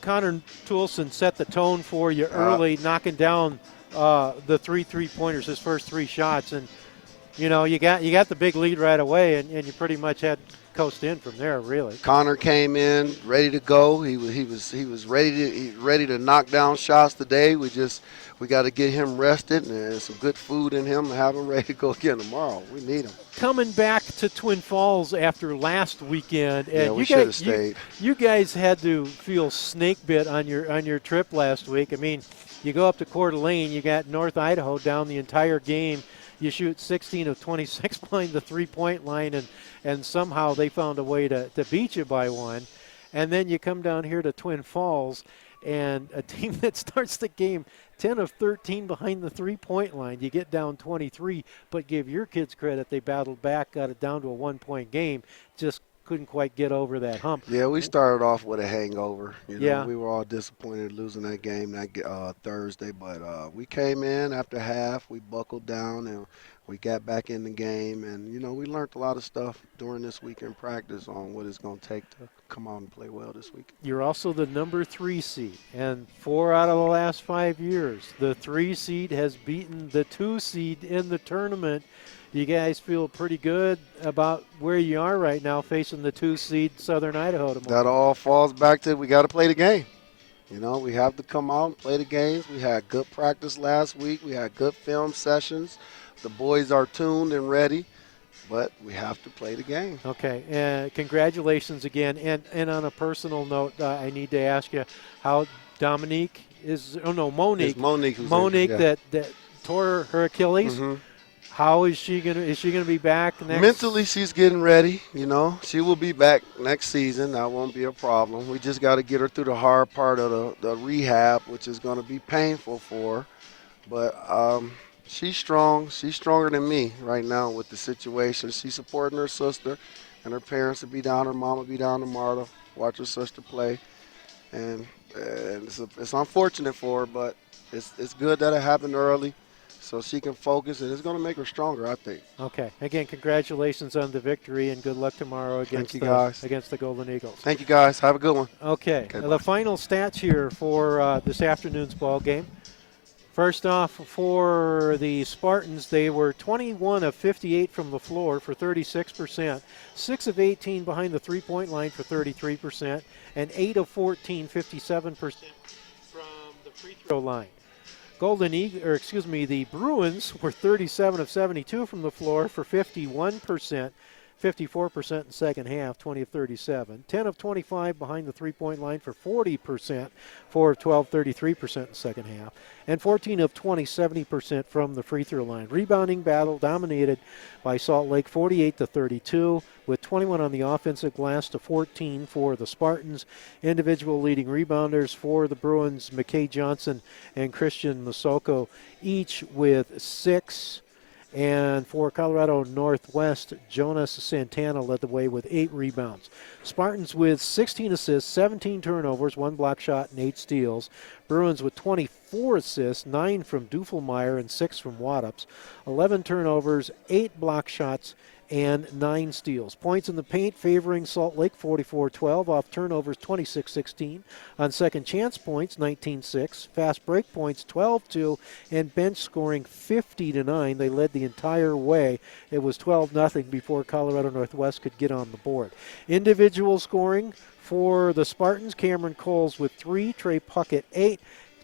Connor Toulson set the tone for you early, knocking down the three-pointers, his first 3 shots, and you know you got the big lead right away, and you pretty much had coast in from there, really. Connor came in ready to go. He was ready to knock down shots today. We got to get him rested and some good food in him and have him ready to go again tomorrow. We need him. Coming back to Twin Falls after last weekend, and yeah, we should have stayed. You guys had to feel snake bit on your trip last week. I mean, you go up to Coeur d'Alene, you got North Idaho down the entire game. You shoot 16 of 26 behind the three-point line, and somehow they found a way to beat you by 1. And then you come down here to Twin Falls, and a team that starts the game 10 of 13 behind the three-point line. You get down 23, but give your kids credit. They battled back, got it down to a 1-point game, just couldn't quite get over that hump. Yeah, we started off with a hangover. You know, yeah. We were all disappointed losing that game that Thursday, but we came in after half. We buckled down, and we got back in the game. And, you know, we learned a lot of stuff during this weekend practice on what it's going to take to come out and play well this week. You're also the number 3 seed, and 4 out of the last 5 years, the 3 seed has beaten the 2 seed in the tournament. You guys feel pretty good about where you are right now facing the 2 seed Southern Idaho tomorrow. That all falls back to we got to play the game. You know, we have to come out and play the games. We had good practice last week. We had good film sessions. The boys are tuned and ready, but we have to play the game. Okay, congratulations again. And on a personal note, I need to ask you how Monique Monique that tore her Achilles. Mm-hmm. How is she gonna be back next? Mentally, she's getting ready. You know, she will be back next season. That won't be a problem. We just got to get her through the hard part of the rehab, which is going to be painful for her. But she's strong. She's stronger than me right now with the situation. She's supporting her sister, and her parents will be down. Her mom will be down tomorrow to watch her sister play. And it's unfortunate for her, but it's good that it happened early, so she can focus, and it's going to make her stronger, I think. Okay. Again, congratulations on the victory, and good luck tomorrow against the Golden Eagles. Thank you, guys. Have a good one. Okay. The final stats here for this afternoon's ball game. First off, for the Spartans, they were 21 of 58 from the floor for 36%, 6 of 18 behind the three-point line for 33%, and 8 of 14, 57% from the free throw line. The Bruins were 37 of 72 from the floor for 51%, 54% in the second half, 20 of 37. 10 of 25 behind the three-point line for 40%, 4 of 12, 33% in the second half. And 14 of 20, 70% from the free throw line. Rebounding battle dominated by Salt Lake, 48 to 32, with 21 on the offensive glass to 14 for the Spartans. Individual leading rebounders for the Bruins, McKay Johnson and Christian Masoko, each with 6. And for Colorado Northwest, Jonas Santana led the way with 8 rebounds. Spartans with 16 assists, 17 turnovers, 1 block shot, and 8 steals. Bruins with 24 assists, 9 from Duffelmeyer and 6 from Waddups. 11 turnovers, 8 block shots, and 9 steals. Points in the paint favoring Salt Lake, 44-12. Off turnovers, 26-16. On second chance points, 19-6. Fast break points, 12-2. And bench scoring, 50-9. They led the entire way. It was 12-0 before Colorado Northwest could get on the board. Individual scoring for the Spartans, Cameron Coles with 3. Trey Puckett, 8.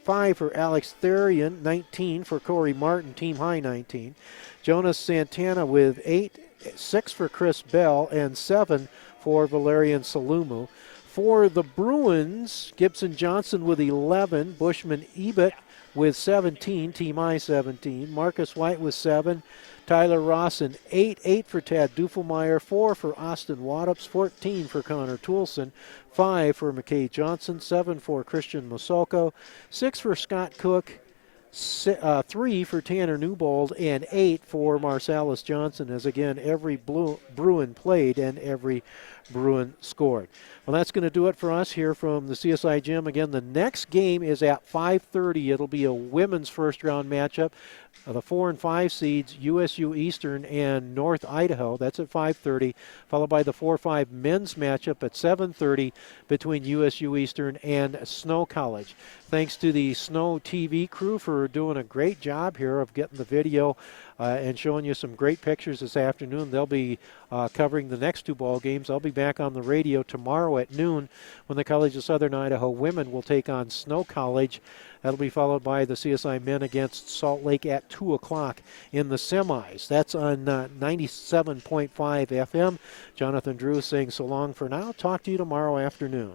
5 for Alex Therian, 19 for Corey Martin, team high 19. Jonas Santana with 8. 6 for Chris Bell, and 7 for Valerian Salumu. For the Bruins, Gibson Johnson with 11, Bushman Ebert with 17, team I 17, Marcus White with 7, Tyler Rawson 8 for Tad Duffelmeyer, 4 for Austin Waddups, 14 for Connor Toulson, 5 for McKay Johnson, 7 for Christian Masoko, 6 for Scott Cook, 3 for Tanner Newbold, and 8 for Marcellus Johnson, as again every Bruin played and every Bruin scored. Well, that's going to do it for us here from the CSI Gym. Again, the next game is at 5:30. It'll be a women's first-round matchup. The 4 and 5 seeds, USU Eastern and North Idaho. That's at 5:30, followed by the 4-5 men's matchup at 7:30 between USU Eastern and Snow College. Thanks to the Snow TV crew for doing a great job here of getting the video and showing you some great pictures this afternoon. They'll be covering the next 2 ball games. I'll be back on the radio tomorrow at noon when the College of Southern Idaho women will take on Snow College. That'll be followed by the CSI men against Salt Lake at 2 o'clock in the semis. That's on 97.5 FM. Jonathan Drew saying so long for now. Talk to you tomorrow afternoon.